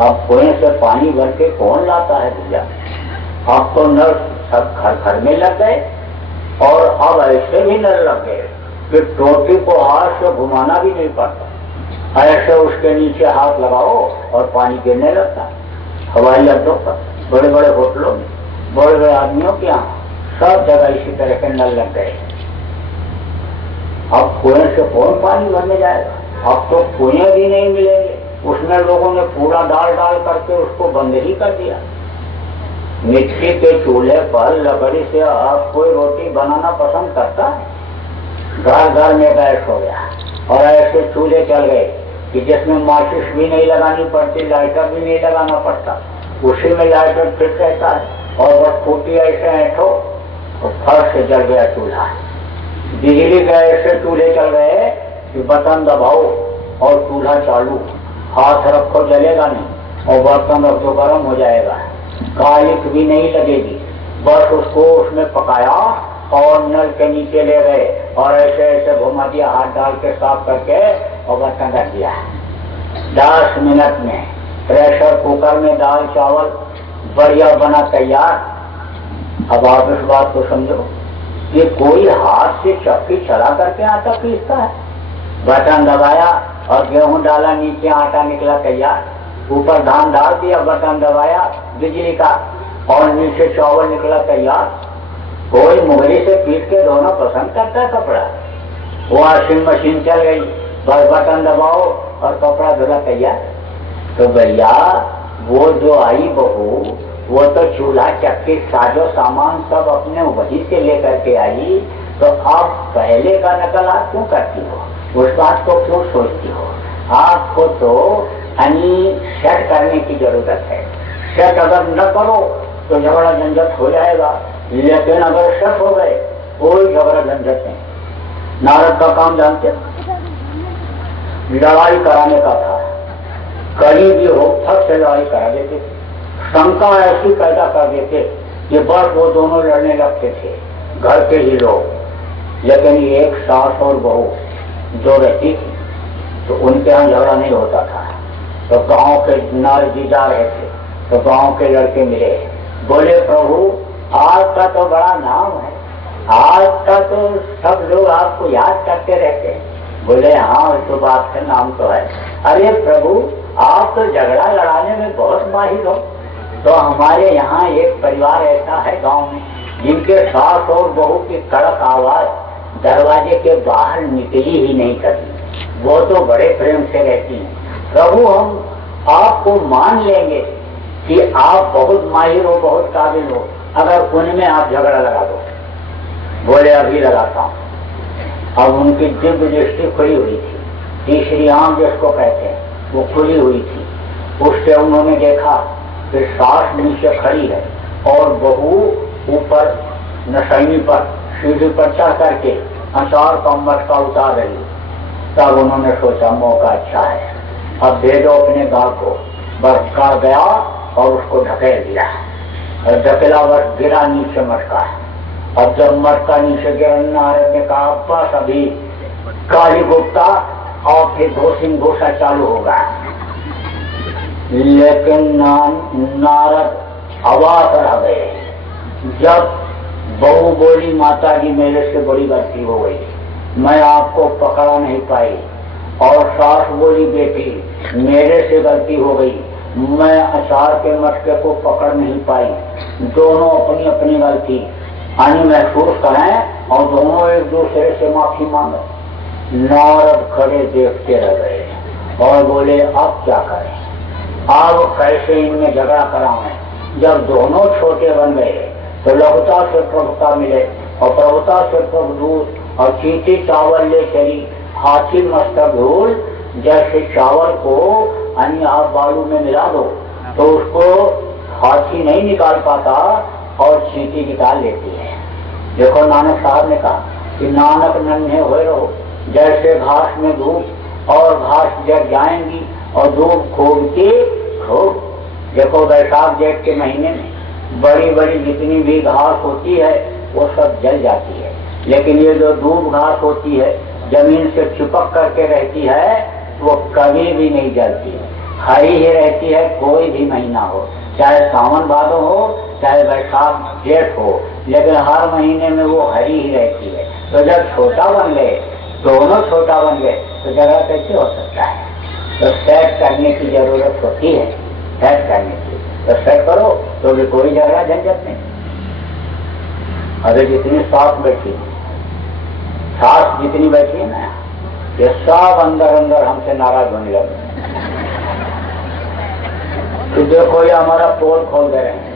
अब कुएं से पानी भर के कौन लाता है भैया, अब तो नल सब घर घर में लग गए, और अब ऐसे भी नल लग गए कि टोटी को हाथ से घुमाना भी नहीं पड़ता, ऐसे उसके नीचे हाथ लगाओ और पानी गिरने लगता। हवाई अड्डों पर, बड़े बड़े होटलों में, बड़े बड़े आदमियों के यहाँ सब जगह इसी तरह के नल लग गए। अब कुएं से कौन पानी भरने जाएगा, अब तो कुएं भी नहीं मिलेंगे, उसमें लोगों ने कूड़ा डाल डाल करके उसको बंद ही कर दिया। मिट्टी के चूल्हे पर लकड़ी से अब कोई रोटी बनाना पसंद करता है, घर घर में गैस हो गया, और ऐसे चूल्हे चल गए कि जिसमें माचिस भी नहीं लगानी पड़ती, लाइटर भी नहीं लगाना पड़ता, उसी में लाइटर फिट रहता है, और बस फूटी ऐसे ऐठो तो फर्श से जल गया चूल्हा। बिजली के ऐसे चूल्हे चल गए कि बटन दबाओ और चूल्हा चालू, हाथ रखो जलेगा नहीं, और बर्तन रख दो गर्म हो जाएगा, कालिक भी नहीं लगेगी, बस उसको उसमें पकाया और नल के नीचे ले गए और ऐसे ऐसे घुमा दिया, हाथ डाल के साफ करके और बर्तन रख दिया। 10 मिनट में प्रेशर कुकर में दाल चावल बढ़िया बना तैयार। अब आप इस बात को समझो कि कोई हाथ से चक्की चला करके आटा पीसता है, बटन दबाया और गेहूं डाला, नीचे आटा निकला तैयार, ऊपर धान डाल दिया, बटन दबाया बिजली का और नीचे चावल निकला तैयार। कोई मुहरी से पीट के धोना पसंद करता है कपड़ा, वॉशिंग मशीन चल गई, बस बटन दबाओ और कपड़ा धुला तैयार। तो भैया वो जो आई बहू, वो तो चूल्हा चक्की साजो सामान सब अपने वहीं से लेकर के आई, तो आप पहले का नकल आप क्यों करती हो, उस बात को क्यों सोचती हो? आपको तो सेट करने की जरूरत है। सेट अगर न करो तो झगड़ा झंझट हो जाएगा, लेकिन अगर सेट हो गए कोई झगड़ा झंझट नहीं। नारद का काम जानते, लड़ाई कराने का था, कहीं भी हो फट से लड़ाई करा देते, शंका ऐसी पैदा कर देते कि बस वो दोनों लड़ने लगते थे, घर के ही लोग। लेकिन एक सास और बहू जो रहती थी तो उनके यहाँ झगड़ा नहीं होता था। तो गांव के नार जी जा रहे थे तो गांव के लड़के मिले, बोले प्रभु आज का तो बड़ा नाम है, आज का तो सब लोग आपको याद करते रहते हैं। बोले हाँ तो बात है, नाम तो है। अरे प्रभु आप तो झगड़ा लड़ाने में बहुत माहिर हो। तो हमारे यहाँ एक परिवार ऐसा है गांव में जिनके सास और बहू की कड़क आवाज दरवाजे के बाहर निकली ही नहीं करती, वो तो बड़े प्रेम से रहती हैं। प्रभु हम आपको मान लेंगे कि आप बहुत माहिर हो, बहुत काबिल हो, अगर उनमें आप झगड़ा लगा दो। बोले अभी लगाता हूँ। अब उनकी दिव्य दृष्टि खुली हुई थी, तीसरी आंख जिसको कहते हैं वो खुली हुई थी। उससे उन्होंने देखा कि सास नीचे खड़ी है और बहू ऊपर नशैनी पर सीढ़ी पर चढ़ करके अचार का मटका उतार रही। तब उन्होंने सोचा मौका अच्छा है, अब भेजो अपने गांव को। बरकार गया और उसको ढकेल दिया और ढकेला बस गिरा नीचे मटका। अब जब मटका नीचे गिरा नारद ने कहा बस अभी काली गुप्ता और फिर घोषिन घोषा चालू होगा। लेकिन नारद अवाक रह गए। जब बहू बोली माता जी मेरे से बड़ी गलती हो गई, मैं आपको पकड़ा नहीं पाई। और सास बोली बेटी मेरे से गलती हो गई, मैं अचार के मटके को पकड़ नहीं पाई। दोनों अपनी अपनी गलती हानि महसूस करें और दोनों एक दूसरे से माफी मांगे। नारद खड़े देखते रह गए और बोले अब क्या करें, अब कैसे इनमें झगड़ा कराएं। जब दोनों छोटे बन गए तो लघुता से प्रभुता मिले और प्रभुता से प्रभुदूत और चीटी चावल ले चली हाथी मस्तक धूल। जैसे चावल को अन्य आप बालू में मिला दो तो उसको हाथी नहीं निकाल पाता और चीटी निकाल लेती है। देखो नानक साहब ने कहा कि नानक नन्हे हुए रहो, जैसे घास में धूप और घास जग जाएंगी और धूप खोदती खूब। देखो वैशाख जेठ के महीने में बड़ी बड़ी जितनी भी घास होती है वो सब जल जाती है, लेकिन ये जो धूप घास होती है जमीन से चिपक करके रहती है वो कभी भी नहीं जलती है, हरी ही रहती है। कोई भी महीना हो, चाहे सावन भादो हो चाहे वैशाख जेठ हो, लेकिन हर महीने में वो हरी ही रहती है। तो जब छोटा बन गए, दोनों छोटा बन गए तो जगह कैसे हो सकता है। तो सेट करने की जरूरत होती है, सेट करने की तो सेट करो तो भी कोई झगड़ा झंझट नहीं। अगर जितनी सास बैठी सास जितनी बैठी है ना, ये सब अंदर अंदर हमसे नाराज होने लगे। तो देखो ये हमारा पोल खोल दे रहे हैं।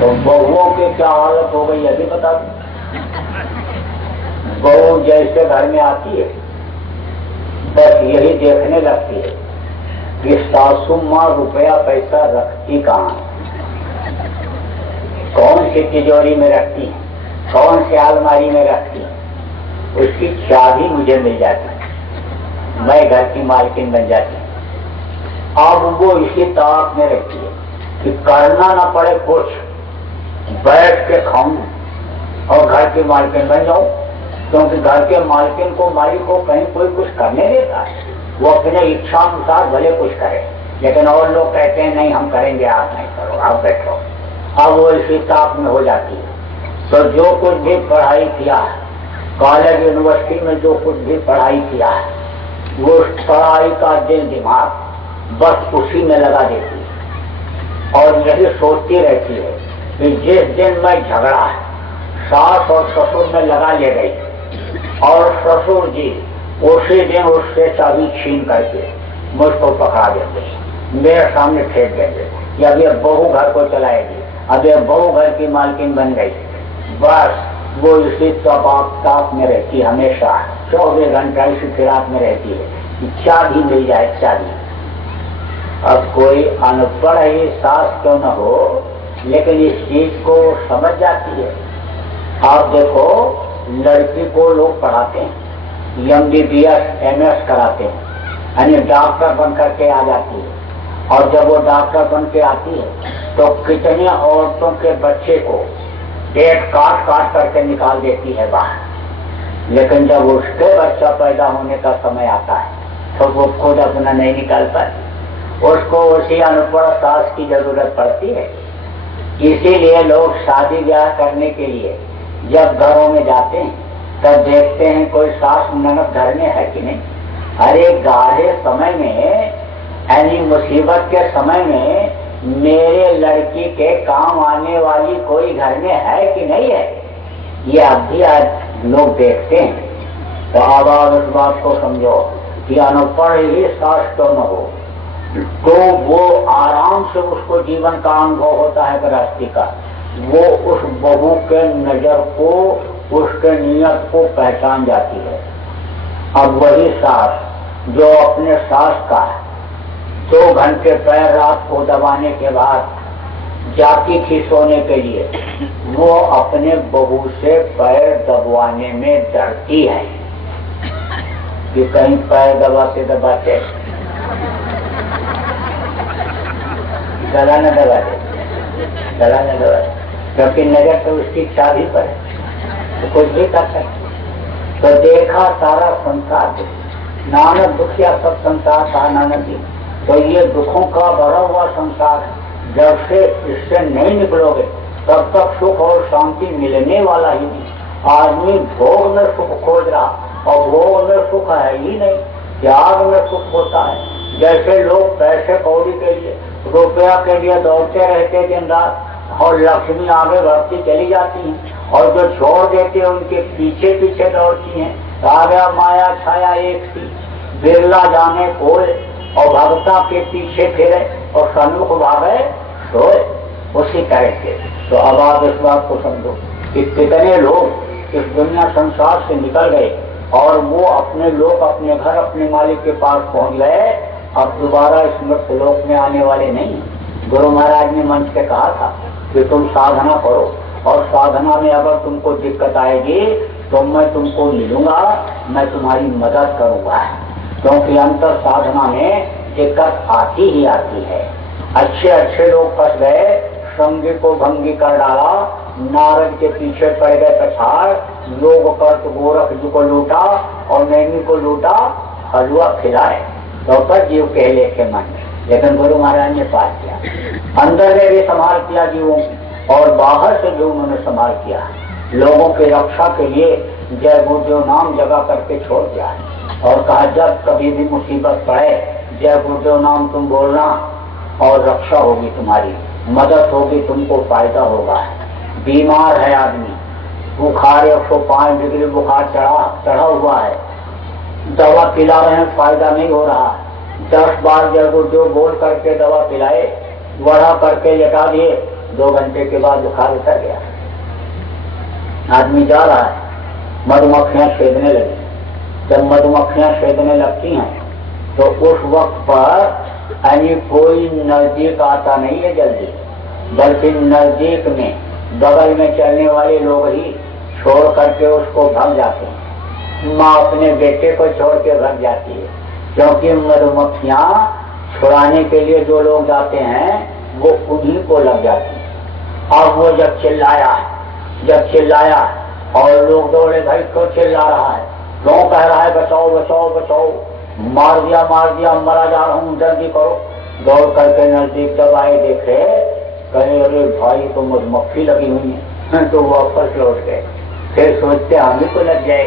तो बहुओं की क्या हालत हो गई अभी बता दो। बहू जैसे घर में आती है बस यही देखने लगती है कि सासू माँ रुपया पैसा रखती कहाँ, कौन सी तिजोरी में रखती है, कौन सी अलमारी में रखती है। उसकी चाबी मुझे मिल जाती, मैं घर की मालकिन बन जाती। अब वो इसी ताक में रहती है कि करना ना पड़े कुछ, बैठ के खाऊं और घर की मालकिन बन जाऊं। क्योंकि घर के मालकिन को मालिक को कहीं कोई कुछ करने देता है, वो अपने इच्छा अनुसार भले कुछ करे, लेकिन और लोग कहते हैं नहीं हम करेंगे, आप नहीं करो, आप बैठो। अब वो इसी ताक में हो जाती है। तो जो कुछ भी पढ़ाई किया है, कॉलेज यूनिवर्सिटी में जो कुछ भी पढ़ाई किया है, वो पढ़ाई का दिल दिमाग बस उसी में लगा देती है और यही सोचती रहती है कि जिस दिन मैं झगड़ा है सास और ससुर में लगा ले गई और ससुर जी उसी दिन उससे चाबी छीन करके मुझको पकड़ा देंगे, मेरे सामने फेंक देंगे कि अब ये बहू घर को चलाएगी, अब ये बहू घर की मालकिन बन गई। बस वो इसी ताप में रहती, हमेशा 24 घंटा इसी फिराक में रहती है कि चाबी मिल जाए, चाबी। अब कोई अनपढ़ ही सास क्यों न हो, लेकिन इस चीज को समझ जाती है। आप देखो लड़की को लोग पढ़ाते हैं, MBBS MS कराते हैं, यानी डॉक्टर बन करके आ जाती है। और जब वो डॉक्टर बन के आती है तो कितने औरतों के बच्चे को पेट काट काट करके निकाल देती है बाहर। लेकिन जब उसके बच्चा पैदा होने का समय आता है तो वो खुद अपना नहीं निकाल पाती, उसको उसी अनपढ़ सास की जरूरत पड़ती है। इसीलिए लोग शादी ब्याह करने के लिए जब घरों में जाते हैं तब देखते हैं कोई सास ननद घर में है कि नहीं। अरे गाढ़े समय में, यानी मुसीबत के समय में मेरे लड़की के काम आने वाली कोई घर में है कि नहीं है, ये अब भी आज लोग देखते हैं। तो अब आप इस बात को समझो कि अनपढ़ ही सास तो न हो तो वो आराम से उसको जीवन का अनुभव होता है गृहस्थी का। वो उस बहू के नजर को, उसके नियत को पहचान जाती है। अब वही सास जो अपने सास का 2 घंटे पैर रात को दबाने के बाद जाती थी सोने के लिए, वो अपने बहू से पैर दबाने में डरती है कि कहीं पैर दबाते दबाते गला न दबा दे, गला न दबा दे, क्योंकि नजर तो उसकी चाबी पर है, तो कुछ भी कर सकते। तो देखा सारा संसार, नानक दुखिया सब संसार था नानक जी। तो ये दुखों का भरा हुआ संसार है, जब से इससे नहीं निकलोगे तब तक सुख और शांति मिलने वाला ही नहीं। आदमी भोग में सुख खोज रहा और भोग में सुख है ही नहीं, त्याग में सुख होता है। जैसे लोग पैसे कौड़ी के लिए, रुपया के लिए दौड़ते रहते दिन रात और लक्ष्मी आगे बढ़ती चली जाती है, और जो छोड़ देते उनके पीछे पीछे दौड़ती हैं। आगे माया छाया एक थी, बिरला जाने कोई, और भगता के पीछे फिरे और सन्मुख भागे सोए, उसी तरह से। तो अब आप इस बात को समझो कि कितने लोग इस दुनिया संसार से निकल गए और वो अपने लोग, अपने घर, अपने मालिक के पास पहुंच गए, अब दोबारा इस मृत लोक में आने वाले नहीं। गुरु महाराज ने मंच पे कहा था कि तुम साधना करो, और साधना में अगर तुमको दिक्कत आएगी तो मैं तुमको मिलूंगा, मैं तुम्हारी मदद करूंगा, क्योंकि अंतर साधना में दिक्कत आती ही आती है। अच्छे अच्छे लोग फंस गए, संगी को भंगी कर डाला, नारद के पीछे पड़ गए पछाड़, लोग कर्त गोरख जी को लूटा और नैनी को लूटा, हलवा खिलाए तो पर जीव कह लेके मन। लेकिन गुरु महाराज ने पास किया, अंदर में भी संभाल किया जीवों और बाहर से जो उन्होंने संभाल किया, लोगों की रक्षा के लिए जय गुरुदेव नाम जगा करके छोड़ दिया और कहा जब कभी भी मुसीबत पड़े जय गुरुदेव नाम तुम बोलना और रक्षा होगी, तुम्हारी मदद होगी, तुमको फायदा होगा। बीमार है आदमी, बुखार 105 डिग्री बुखार चढ़ा हुआ है, दवा पिला रहे हैं, फायदा नहीं हो रहा, 10 बार जय गुरुदेव बोल करके दवा पिलाए, बढ़ा करके लेटा दिए, 2 घंटे के बाद बुखार उतर गया। आदमी जा रहा है, मधुमक्खियां छेदने लगी। जब मधुमक्खियां छेदने लगती हैं तो उस वक्त पर यानी कोई नजदीक आता नहीं है जल्दी, बल्कि नजदीक में बगल में चलने वाले लोग ही छोड़ करके उसको भाग जाते हैं। माँ अपने बेटे को छोड़ के भाग जाती है, क्योंकि मधुमक्खियां छुड़ाने के लिए जो लोग जाते हैं वो उन्हीं को लग जाती है। अब वो जब चिल्लाया और लोग दौड़े, भाई क्यों चिल्ला रहा है, क्यों कह रहा है बचाओ बचाओ बचाओ, मार दिया मरा जा रहा हूँ, जल्दी करो। दौड़ करके नजदीक जब आए देखे, कहे अरे भाई तो मधुमक्खी लगी हुई है, तो वो वापस लौट गए। फिर सोचते हमें को लग जाए।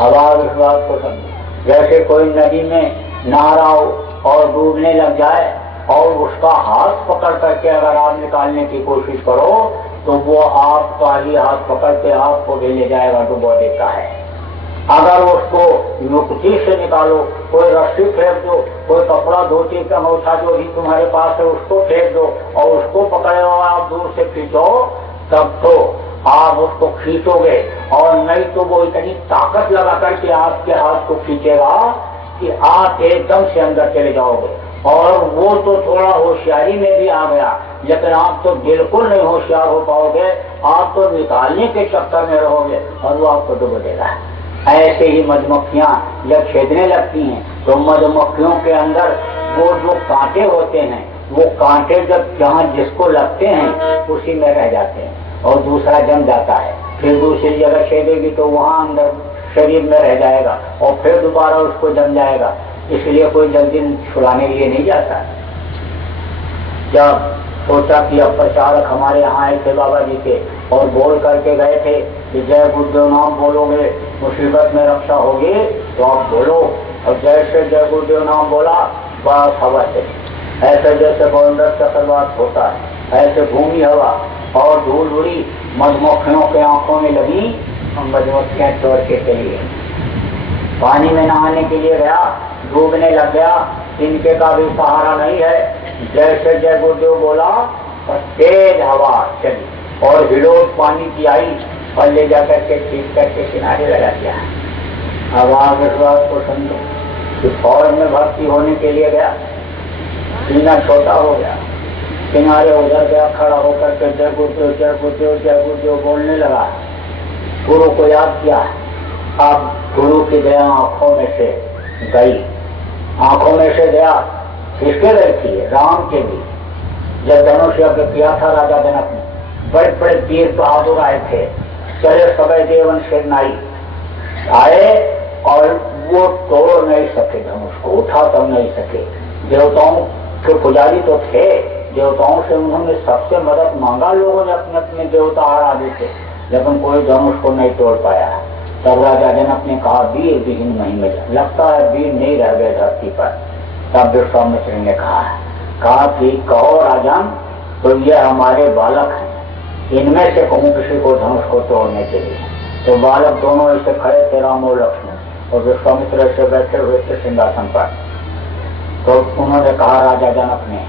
अब आप इस बात को समझो, जैसे कोई नदी में नहा रहा हो और डूबने लग जाए और उसका हाथ पकड़ करके अगर आप निकालने की कोशिश करो तो वो आपका ही हाथ पकड़ के आपको भी ले जाएगा, डुबो देता है। अगर उसको युक्ति से निकालो, कोई रस्सी फेंक दो, कोई कपड़ा धोती का अंगूठा जो भी तुम्हारे पास है उसको फेंक दो और उसको पकड़े हो आप दूर से खींचो, तब तो आप उसको खींचोगे, और नहीं तो वो इतनी ताकत लगा करके आपके हाथ को खींचेगा कि आप एकदम से अंदर चले जाओगे। और वो तो थोड़ा होशियारी में भी आ गया, लेकिन आप तो बिल्कुल नहीं होशियार हो पाओगे, आप तो निकालने के चक्कर में रहोगे और वो आपको डुबो देगा। ऐसे ही मधुमक्खियां जब छेदने लगती हैं तो मधुमक्खियों के अंदर वो जो कांटे होते हैं, वो कांटे जब जहाँ जिसको लगते हैं उसी में रह जाते हैं। और दूसरा जम जाता है, फिर दूसरी जगह छेदेगी तो वहां अंदर शरीर में रह जाएगा और फिर दोबारा उसको जम जाएगा। इसलिए कोई जल्दी छुड़ाने के लिए नहीं जाता। जब सोचा कि अब प्रचारक हमारे यहाँ आए थे बाबा जी के और बोल करके गए थे कि जय गुरुदेव नाम बोलोगे मुसीबत में रक्षा होगी, तो आप बोलो। और जैसे जय गुरुदेव नाम बोला बस हवा चली, ऐसे जैसे गोविंद चक्रवात होता है ऐसे भूमि हवा और धूल उड़ी, मधुमक्खियों के आंखों में लगी और मधुमक्खियां तोड़ के चली गई। पानी में नहाने के लिए गया, डूबने लग गया, इनके का भी सहारा नहीं है। जैसे जय गुरुदेव बोला और तेज हवा चली और हिलोट पानी की आई और ले जाकर के ठीक करके किनारे लगा दिया। अब आगे बात को समझो कि फौरन में भर्ती होने के लिए गया, सीना छोटा हो गया, किनारे उधर गया, खड़ा होकर के जय गुरुदेव जय गुरुदेव जय गुरुदेव बोलने लगा। गुरु को याद किया। अब गुरु की दया आंखों में से गई, आंखों में से गया। किसके गई थी? राम के भी। जब धनुष यज्ञ किया था राजा जनक ने, बड़े बड़े वीर बहादुर आए थे, चले सबे देवन सेनाई आए और वो तोड़ नहीं सके धनुष को, उठा तब नहीं सके। देवताओं के पुजारी तो थे, देवताओं से उन्होंने सबसे मदद मांगा, लोगों ने अपने अपने देवता आराधे थे, लेकिन कोई धनुष को नहीं तोड़ पाया। तब राजा जनक ने कहा वीर विहीन महिमा, लगता है वीर नहीं रह गए धरती पर। तब विश्वामित्र ने कहा कि कहो राजन, तो ये हमारे बालक हैं, इनमें से कहूँ किसी को धनुष को तोड़ने के लिए। तो बालक दोनों ऐसे खड़े थे, राम और लक्ष्मण, और विश्वामित्र ऐसे बैठे हुए थे सिंहासन पर। तो उन्होंने कहा राजा जनक ने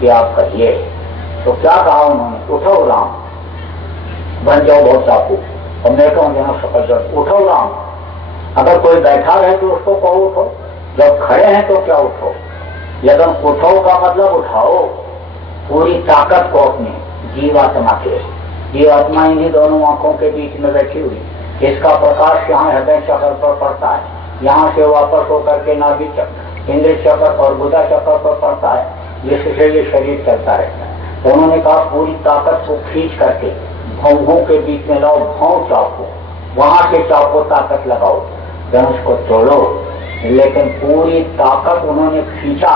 कि आप कहिए। तो क्या कहा उन्होंने? उठो राम, बन जाओ बहुत चाकू। और मैं कहूँ जनक सकल उठो राम। अगर कोई बैठा रहे तो उसको कहो उठो, जब खड़े हैं तो क्या उठो। लेकिन उठो का मतलब उठाओ पूरी ताकत को अपनी जीवात्मा के। जीवात्मा इन्हीं दोनों आंखों के बीच में बैठी हुई, इसका प्रकाश यहाँ हृदय चक्र पर पड़ता है, यहाँ से वापस होकर के नाभि चक्र, इंद्र चक्र और बुधा चक्र पर पड़ता है, जिससे ये शरीर चलता रहता है। तो उन्होंने कहा पूरी ताकत को खींच करके भौहों के बीच में लाओ, भौं चाको, वहां से चाको ताकत लगाओ, धनुष को तोड़ो। लेकिन पूरी ताकत उन्होंने खींचा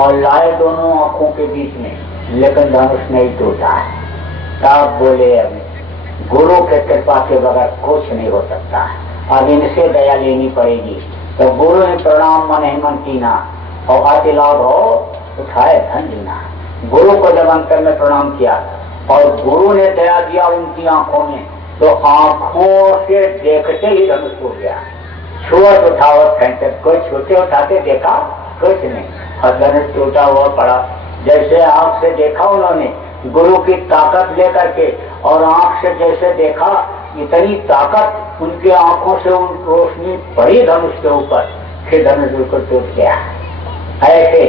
और लाए दोनों आंखों के बीच में, लेकिन धनुष नहीं टूटा है। तब बोले अब गुरु के कृपा के बगैर कुछ नहीं हो सकता, अब इनसे दया लेनी पड़ेगी। तो गुरु ने प्रणाम मन ही मन कीना और अति लाभ हो उठाए धन जीना। गुरु को जब अंतर में प्रणाम किया और गुरु ने दया दिया उनकी आंखों में, तो आंखों से देखते ही धनुष टूट गया। छुअत उठावत फेंकते, कोई छूटे उठाते देखा कुछ नहीं, और धनुष टूटा हुआ पड़ा। जैसे आंख से देखा उन्होंने गुरु की ताकत लेकर के, और आंख से जैसे देखा इतनी ताकत उनकी आंखों से उन रोशनी पड़ी धनुष के ऊपर, फिर धनुष बिल्कुल टूट गया। ऐसे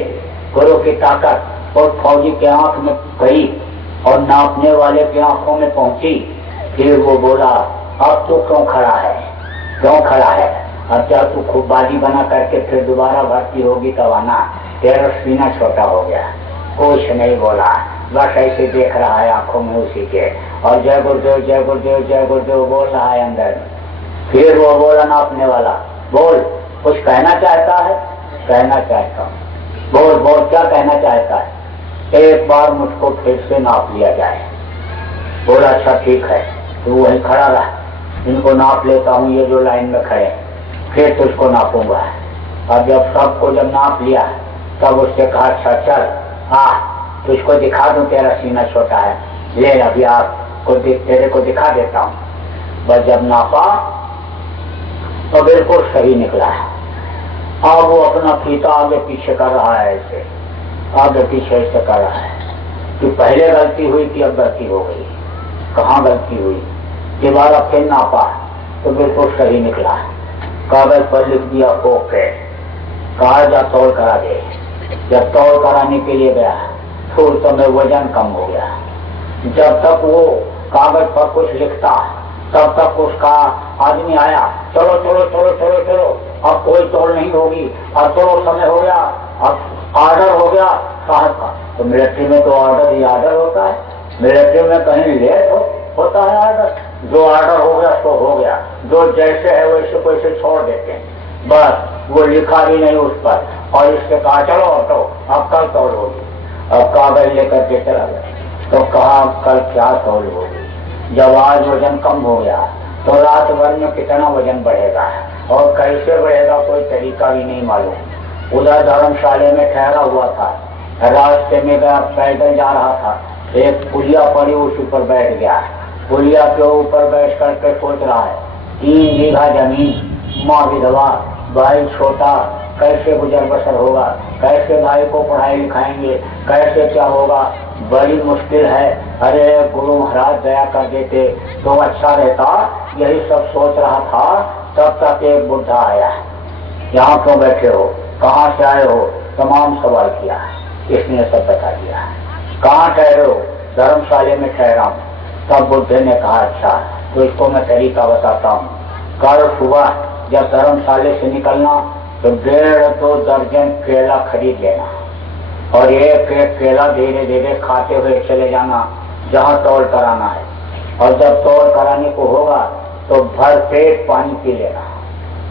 गुरु की ताकत और फौजी के आंख में गई और नापने वाले की आंखों में पहुंची। फिर वो बोला अब तू क्यों खड़ा है, क्यों खड़ा है? अब क्या तू खूब बाजी बना करके फिर दोबारा भर्ती होगी तब आना, तेरा सीना छोटा हो गया। कुछ नहीं बोला, बस ऐसे देख रहा है आंखों में उसी के, और जय गुरुदेव जय गुरुदेव जय गुरुदेव बोल रहा है अंदर। फिर वो बोला नापने वाला, बोल कुछ कहना चाहता है? कहना चाहता हूँ। बोल बोल क्या कहना चाहता है? एक बार मुझको फिर से नाप लिया जाए। बोला अच्छा ठीक है, तू वहीं खड़ा रहा, इनको नाप लेता हूँ, ये जो लाइन में खड़े, फिर तुझको नापूंगा। अब जब सबको जब नाप लिया तब उससे कहा अच्छा चल तुझको दिखा दूं तेरा सीना छोटा है, ले अभी आपको तेरे को दिखा देता हूँ। बस जब नापा तो बिल्कुल सही निकला है। अब वो अपना फीता आगे पीछे कर रहा है, ऐसे आगे पीछे ऐसे कर रहा है कि पहले गलती हुई थी अब गलती हो गई, कहाँ गलती हुई। दोबारा फिर नापा तो बिल्कुल सही निकला है। कागज पर लिख दिया ओके, कहा जा तौल करा दे। जब तौल कराने के लिए गया तो उस समय वजन कम हो गया। जब तक वो कागज पर कुछ लिखता तब तक उसका आदमी आया, चलो चलो चलो चलो चलो, अब कोई तौल नहीं होगी, अब तो समय हो गया, अब ऑर्डर हो गया साहब का। तो मिलिट्री में तो ऑर्डर ही ऑर्डर होता है, मिलिट्री में कहीं लेट हो होता है ऑर्डर, जो ऑर्डर हो गया सो हो गया, जो जैसे है वैसे वैसे छोड़ देते हैं, बस वो लिखा भी नहीं उस पर। और इससे कहा चलो हटो, अब कल तौल होगी, अब कागज लेकर के चला गया, तो कहा कल क्या तौल होगी, जब आज वजन कम हो गया तो रात भर में कितना वजन बढ़ेगा और कैसे बढ़ेगा कोई तरीका भी नहीं मालूम। उधर धर्मशाले में ठहरा हुआ था, रास्ते में गया, पैदल जा रहा था, एक पुलिया पड़ी उस ऊपर बैठ गया, पुलिया के ऊपर बैठ करके सोच रहा है 3 बीघा जमीन, माँ विधवा, भाई छोटा, कैसे गुजर बसर होगा, कैसे भाई को पढ़ाई लिखाएंगे, कैसे क्या होगा, बड़ी मुश्किल है। अरे गुरु महाराज दया कर देते तो अच्छा रहता, यही सब सोच रहा था। तब तक एक बुढ़ा आया, यहाँ क्यों बैठे हो, कहाँ से आए हो, तमाम सवाल किया, इसने सब बता दिया। कहाँ ठहरे हो, धर्मशाले में ठहरा हूँ। तब बुद्धे ने कहा अच्छा तो इसको मैं तरीका बताता हूँ, कल सुबह जब धर्मशाले से निकलना तो 1.5-2 दर्जन केला खरीद लेना और एक एक केला धीरे धीरे खाते हुए चले जाना जहाँ तौल कराना है, और जब तौल कराने को होगा तो भर पेट पानी पी लेना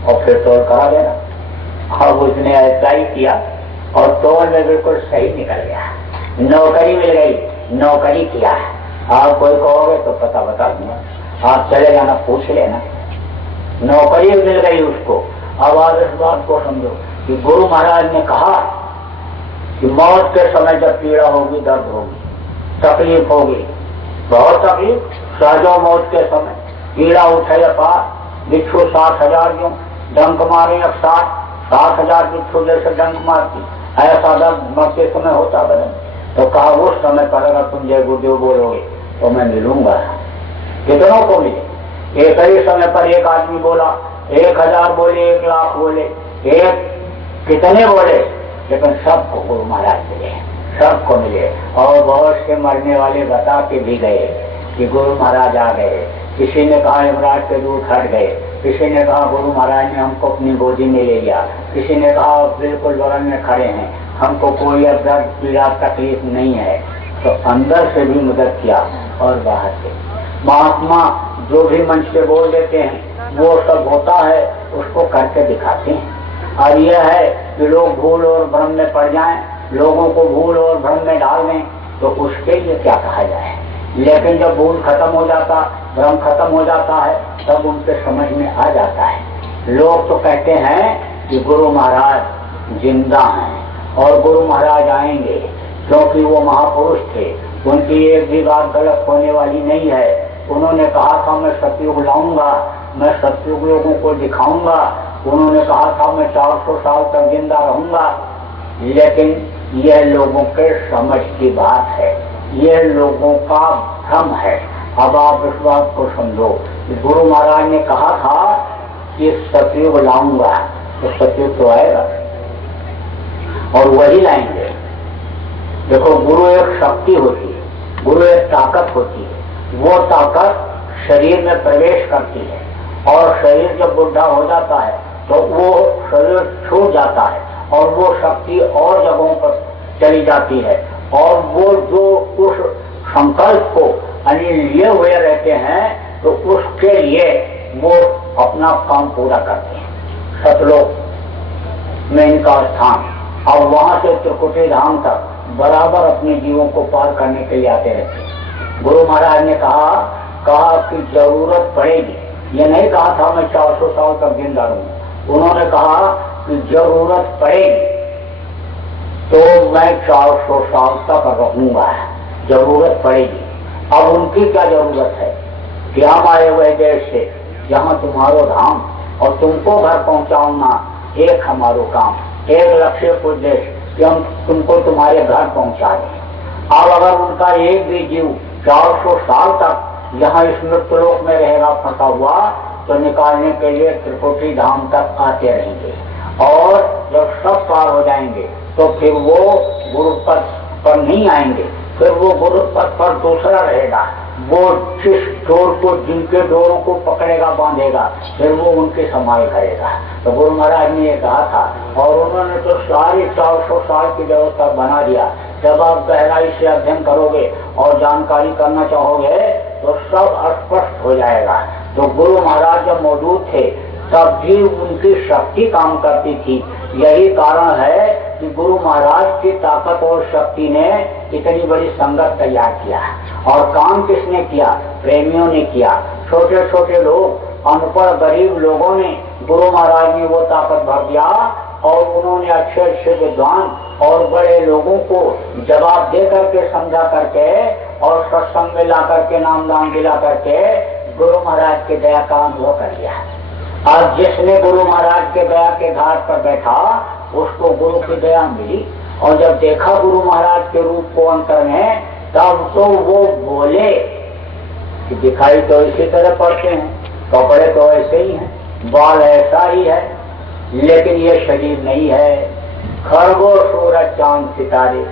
और फिर तौल करा देना। अब उसने ऐसा ही किया और तौल में बिल्कुल सही निकल गया, नौकरी मिल गई, नौकरी किया। आप कोई कहोगे तो पता बता दूंगा, आप चले जाना पूछ लेना, नौकरी मिल गई उसको। अब आप इस बात को समझो कि गुरु महाराज ने कहा कि मौत के समय जब पीड़ा होगी, दर्द होगी, तकलीफ होगी, बहुत तकलीफ, सहजो मौत के समय पीड़ा उठे पार, बिच्छू 60,000 क्यों डंक मारे, अब 60,000 बिच्छू जैसे डंक मारती, ऐसा दर्द मरते समय होता बने। तो कहा उस समय पर अगर तुम जय गुरुदेव बोलोगे तो मैं मिलूंगा। कितनों को मिले, एक ही समय पर एक आदमी बोला, 1000 बोले, 1 लाख बोले, एक कितने बोले, लेकिन सबको गुरु महाराज मिले, सबको मिले। और बहुत से मरने वाले बता के भी गए कि गुरु महाराज आ गए। किसी ने कहा यमराज के दूत हट गए, किसी ने कहा गुरु महाराज ने हमको अपनी गोदी में ले लिया, किसी ने कहा बिल्कुल बगल में खड़े हैं, हमको कोई अब दर्द पीड़ा तकलीफ नहीं है। तो अंदर से भी मदद किया और बाहर से। महात्मा जो भी मंच पे बोल देते हैं वो सब होता है, उसको करके दिखाते हैं। और यह है कि लोग भूल और भ्रम में पड़ जाएं, लोगों को भूल और भ्रम में डाल दें, तो उसके लिए क्या कहा जाए। लेकिन जब भूल खत्म हो जाता, भ्रम खत्म हो जाता है, तब उनके समझ में आ जाता है। लोग तो कहते हैं कि गुरु महाराज जिंदा हैं और गुरु महाराज आएंगे, क्योंकि वो महापुरुष थे, उनकी एक भी बात गलत होने वाली नहीं है। उन्होंने कहा था मैं सतयुग लाऊंगा, मैं सतयुग लोगों को दिखाऊंगा, उन्होंने कहा था मैं 400 साल तक जिंदा रहूंगा। लेकिन यह लोगों के समझ की बात है, यह लोगों का भ्रम है। अब आप इस बात को समझो, गुरु महाराज ने कहा था कि सतयुग लाऊंगा, तो सतयुग तो आएगा और वही लाएंगे। देखो गुरु एक शक्ति होती है, गुरु एक ताकत होती है, वो ताकत शरीर में प्रवेश करती है और शरीर जब बुढ़ा हो जाता है तो वो शरीर छूट जाता है और वो शक्ति और जगहों पर चली जाती है, और वो जो उस संकल्प को लिए हुए रहते हैं तो उसके लिए वो अपना काम पूरा करते हैं। सतलोक में इनका स्थान, और वहां से त्रिकुटी धाम तक बराबर अपने जीवों को पार करने के लिए आते रहते हैं। गुरु महाराज ने कहा कि जरूरत पड़ेगी, ये नहीं कहा था मैं 400 साल तक जिंदा रहूंगा, उन्होंने कहा कि जरूरत पड़ेगी तो मैं 400 साल तक रहूंगा, जरूरत पड़ेगी। अब उनकी क्या जरूरत है कि हम आए हुए देश से यहाँ तुम्हारो धाम और तुमको घर पहुंचाऊंगा, एक हमारो काम, एक लक्ष्य उद्देश्य कि हम तुमको तुम्हारे घर पहुंचा दें। अब अगर उनका एक भी जीव 400 साल तक यहाँ इस मृत्युलोक में रहेगा फंसा हुआ, तो निकालने के लिए त्रिकुटी धाम तक आते रहेंगे, और जब सब पार हो जाएंगे तो फिर वो गुरु पद पर नहीं आएंगे, फिर वो गुरु पद पर दूसरा रहेगा, वो जिस डोर को, जिनके डोरों को पकड़ेगा, बांधेगा, फिर वो उनके समाय करेगा। तो गुरु महाराज ने ये कहा था और उन्होंने तो सारी 400 साल की व्यवस्था बना दिया। जब आप गहराई से अध्ययन करोगे और जानकारी करना चाहोगे तो सब स्पष्ट हो जाएगा। तो गुरु महाराज जब मौजूद थे तब भी उनकी शक्ति काम करती थी। यही कारण है कि गुरु महाराज की ताकत और शक्ति ने इतनी बड़ी संगत तैयार किया। और काम किसने किया? प्रेमियों ने किया। छोटे छोटे लोग, अनपढ़ गरीब लोगों ने गुरु महाराज ने वो ताकत भर दिया और उन्होंने अच्छे अच्छे विद्वान और बड़े लोगों को जवाब दे करके, समझा करके और सत्संग में ला करके, नाम दान दिला करके गुरु महाराज के दया का अनुभव कर लिया। अब जिसने गुरु महाराज के दया के घाट पर बैठा उसको गुरु की दया मिली। और जब देखा गुरु महाराज के रूप को अंतर में, तब तो वो बोले कि दिखाई तो इसी तरह पड़ते हैं, कपड़े तो ऐसे ही हैं, बाल ऐसा ही है, लेकिन ये शरीर नहीं है। खरगो सूरज चांद सितारे,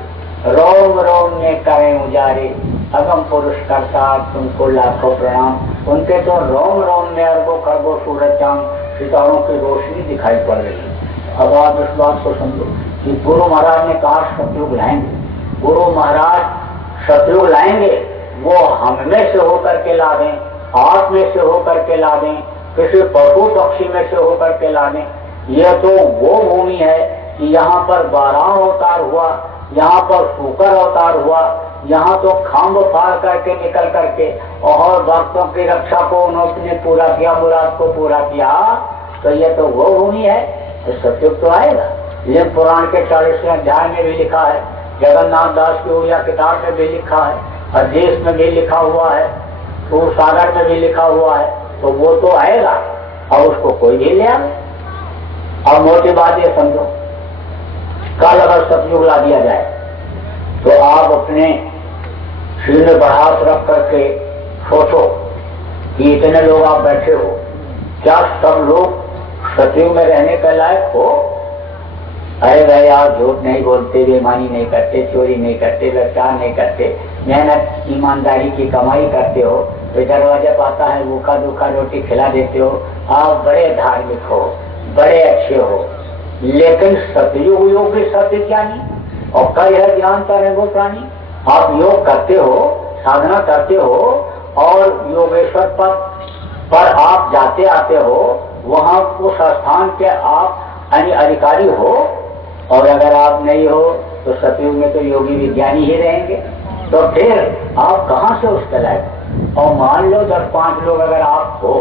रोम रोम में करें उजारे, अगम पुरुष करता तुमको लाखों प्रणाम। उनके तो रोम रोम में अरबों खरबों सूरज चांद सितारों की रोशनी दिखाई पड़ रही है। अब आप इस बात को समझो कि गुरु महाराज ने कहा सतयुग लाएंगे। गुरु महाराज सतयुग लाएंगे, वो हम में से होकर के ला दें, आप में से होकर के ला दें, किसी पशु पक्षी में से होकर के ला दें। यह तो वो भूमि है कि यहाँ पर 12 अवतार हुआ, यहाँ पर शुकर अवतार हुआ, यहाँ तो खम्भ फाड़ करके निकल करके और भक्तों की रक्षा को उन्होंने पूरा किया, मुराद को पूरा किया। तो ये तो वो भूमि है, तो सतयुग तो आएगा। ये पुराण के 40वें अध्याय में भी लिखा है, जगन्नाथ दास की उड़िया किताब में भी लिखा है, अध्येश में भी लिखा हुआ है, सूर सागर में भी लिखा हुआ है। तो वो तो आएगा और उसको कोई भी ले आए। अब मोटी बात ये समझो, कल अगर सतयुग ला दिया जाए तो आप अपने सिर में बढ़ाव रख करके सोचो कि इतने लोग आप बैठे हो, क्या सब लोग सतयुग में रहने के लायक हो? अरे भाई, आप झूठ नहीं बोलते, बेईमानी नहीं करते, चोरी नहीं करते, व्यभिचार नहीं करते, मेहनत ईमानदारी की कमाई करते हो, तो दरवाजा पाता है भूखा दूखा रोटी खिला देते हो, आप बड़े धार्मिक हो, बड़े अच्छे हो। लेकिन सतयुग योग भी सत्य ज्ञानी और कई है ज्ञान पर वो प्राणी। आप योग करते हो, साधना करते हो और योगेश्वर पर आप जाते आते हो, वहां उस स्थान के आप अधिकारी हो। और अगर आप नहीं हो तो सतयुग में तो योगी विज्ञानी ही रहेंगे। तो फिर आप कहाँ से उसके लायक? और मान लो 10-5 लोग अगर आप हो,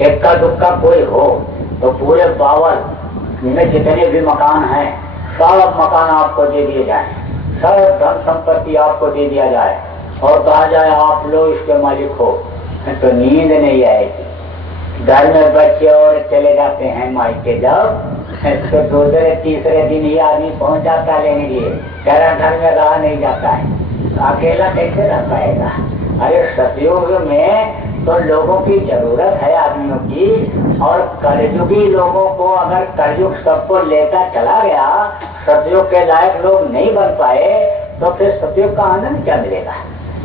इक्का दुक्का कोई हो, तो पूरे 52 में जितने भी मकान हैं सब मकान आपको दे दिए जाए, सब धन संपत्ति आपको दे दिया जाए और कहा जाए आप लोग इसके मालिक हो, तो नींद नहीं आएगी। घर में बच्चे और चले जाते हैं मायके, जब तो दूसरे तीसरे दिन ही आदमी पहुंच जाता लेने लिए, तेरा घर में रहा नहीं जाता है, तो अकेला कैसे रह पाएगा? अरे सतयुग में तो लोगों की जरूरत है, आदमियों की। और कलयुगी लोगों को अगर कलयुग सबको लेकर चला गया, सतयुग के लायक लोग नहीं बन पाए, तो फिर सतयुग का आनंद क्या मिलेगा?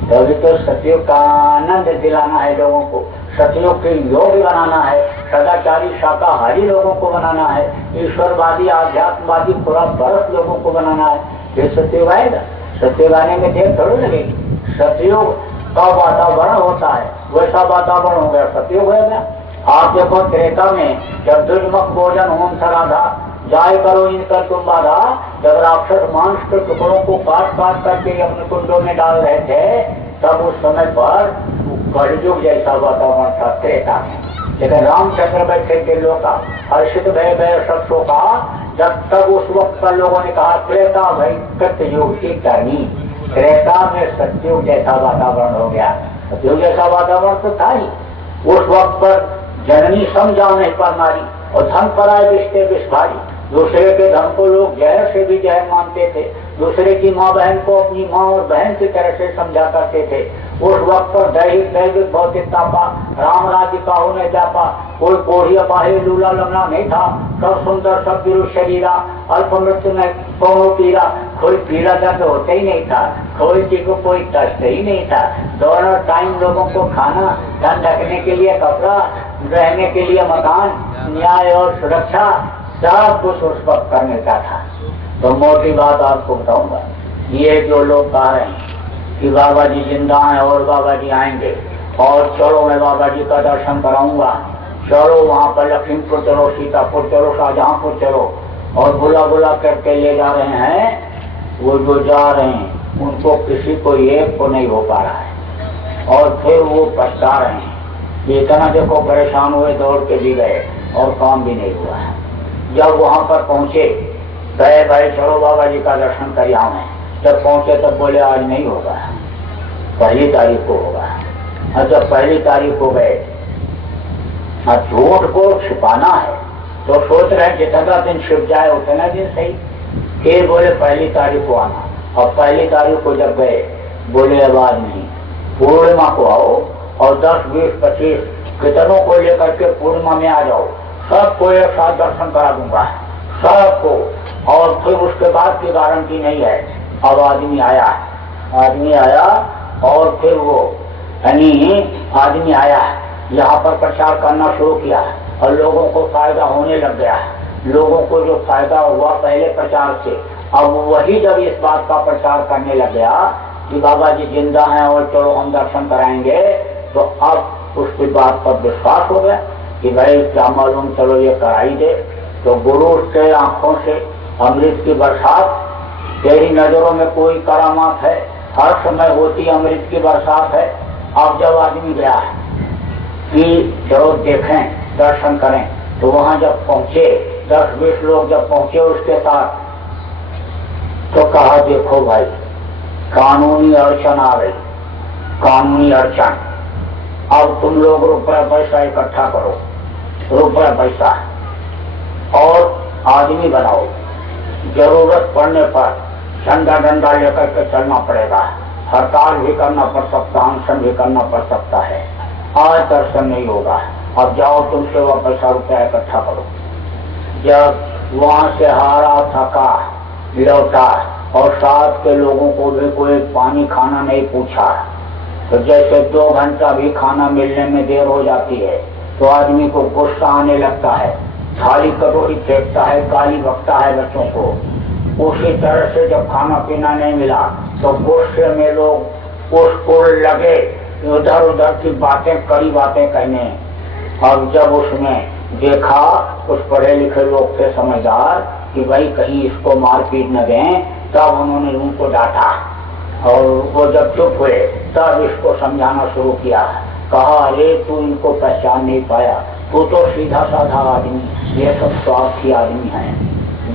तो अभी तो सतयुग का आनंद दिलाना है लोगों को, सतयुग के योग बनाना है, सदाचारी शाकाहारी लोगों को बनाना है, ईश्वरवादी आध्यात्मवादी पूरा बरस लोगों को बनाना है। ये सतयुग आएगा। सतयुग आने में देर थोड़ी लगेगी। सतयुग का वातावरण होता है, वैसा वातावरण हो गया, सतयुग हो गया। आप देखो त्रेता में जब दुर्मक भोजन होम सराधा जाय करो इनकर तुम बाधा, जब राक्षस मांस के टुकड़ों को काट काट करके अपने कुंडों में डाल रहे थे, तब उस समय पर कलयुग जैसा वातावरण था त्रेता में। लेकिन रामचंद्र बैठे के लोग का हर्षित भय शख्सों का, जब तक उस वक्त पर लोगों ने कहा त्रेता भाई सत्ययुग की करनी, त्रेता में सतयुग जैसा वातावरण हो गया। सतयुग जैसा वातावरण तो था ही। उस वक्त पर जननी समझा नहीं पर नारी और धन पराय रिश्ते विस्भारी। दूसरे के धन को लोग जहर से भी जहर मानते थे, दूसरे की माँ बहन को अपनी माँ और बहन की तरह से समझा करते थे। उस वक्त पर दैहिक दैविक भौतिक तापा, राम राज्य का होने जापा, कोई कोढ़िया बाहे लूला लमना नहीं था, सब सुंदर सब विरु शरीरा, अल्प मृत्यु में कोनो पीरा, कोई पीड़ा दर्द होता ही नहीं था, कोई चीज को कोई कष्ट ही नहीं था। दोनों टाइम लोगों को खाना, धन ढकने के लिए कपड़ा, रहने के लिए मकान, न्याय और सुरक्षा, सब कुछ उस वक्त करने का था। तो मोटी बात आपको बताऊंगा, ये जो लोग कह रहे हैं कि बाबा जी जिंदा हैं और बाबा जी आएंगे और चलो मैं बाबा जी का दर्शन कराऊंगा, चलो वहाँ पर लखीमपुर चलो, सीतापुर चलो, शाहजहांपुर चलो, और बुला बुला करके ले जा रहे हैं, वो जो जा रहे हैं उनको किसी को एक को नहीं हो पा रहा है और फिर वो पछता रहे हैं। इतना देखो परेशान हुए, दौड़ के भी गए और काम भी नहीं हुआ है। जब वहाँ पर पहुँचे, गए भाई चलो बाबा जी का दर्शन कर आए, जब पहुँचे तब बोले आज नहीं होगा, पहली तारीख को होगा। और जब पहली तारीख को गए, झूठ को छिपाना है तो सोच रहे हैं जितना दिन छिप जाए उतना दिन सही। फिर बोले पहली तारीख को आना, और पहली तारीख को जब गए बोले अब आज नहीं, पूर्णिमा को आओ और 10, 20, 25 कितनों को लेकर के पूर्णिमा में आ जाओ, सबको एक साथ दर्शन करा दूंगा सबको। और फिर उसके बाद की गारंटी नहीं है। अब आदमी आया और फिर वो आदमी आया, यहाँ पर प्रचार करना शुरू किया और लोगों को फायदा होने लग गया। लोगों को जो फायदा हुआ पहले प्रचार से, अब वही जब इस बात का प्रचार करने लग गया कि बाबा जी जिंदा हैं और चलो हम दर्शन कराएंगे, तो अब उसकी बात पर विश्वास हो गया कि भाई क्या मालूम, चलो ये कराई दे। तो गुरु के आंखों से अमृत की बरसात, तेरी नजरों में कोई करामात है, हर समय होती अमृत की बरसात है। अब जब आदमी गया है कि चलो देखें दर्शन करें, तो वहां जब पहुंचे 10-20 लोग जब पहुंचे उसके साथ, तो कहा देखो भाई कानूनी अड़चन आ गई, कानूनी अड़चन। अब तुम लोग रुपया पैसा इकट्ठा करो, रुपया पैसा और आदमी बनाओ, जरूरत पड़ने पर झंडा डंडा लेकर के चलना पड़ेगा, हड़ताल भी करना पड़ सकता, अनशन भी करना पड़ सकता है। आज दर्शन नहीं होगा, अब जाओ तुम से वह पैसा रुपया इकट्ठा करो। जब वहां से हारा थका लौटा और साथ के लोगों को भी कोई पानी खाना नहीं पूछा, तो जैसे 2 घंटा भी खाना मिलने में देर हो जाती है तो आदमी को गुस्सा आने लगता है, थाली कटोरी फेंकता है, गाली बकता है बच्चों को। उसी तरह से जब खाना पीना नहीं मिला तो गुस्से में लोग उसको लगे उधर उधर की बातें, कड़ी बातें कहने। अब जब उसने देखा, उस पढ़े लिखे लोग थे समझदार कि भाई कहीं इसको मारपीट न दें, तब उन्होंने उनको डांटा और वो जब चुप हुए तब इसको समझाना शुरू किया। कहा अरे तू इनको पहचान नहीं पाया, तू तो सीधा साधा आदमी, ये सब स्वार्थी आदमी हैं,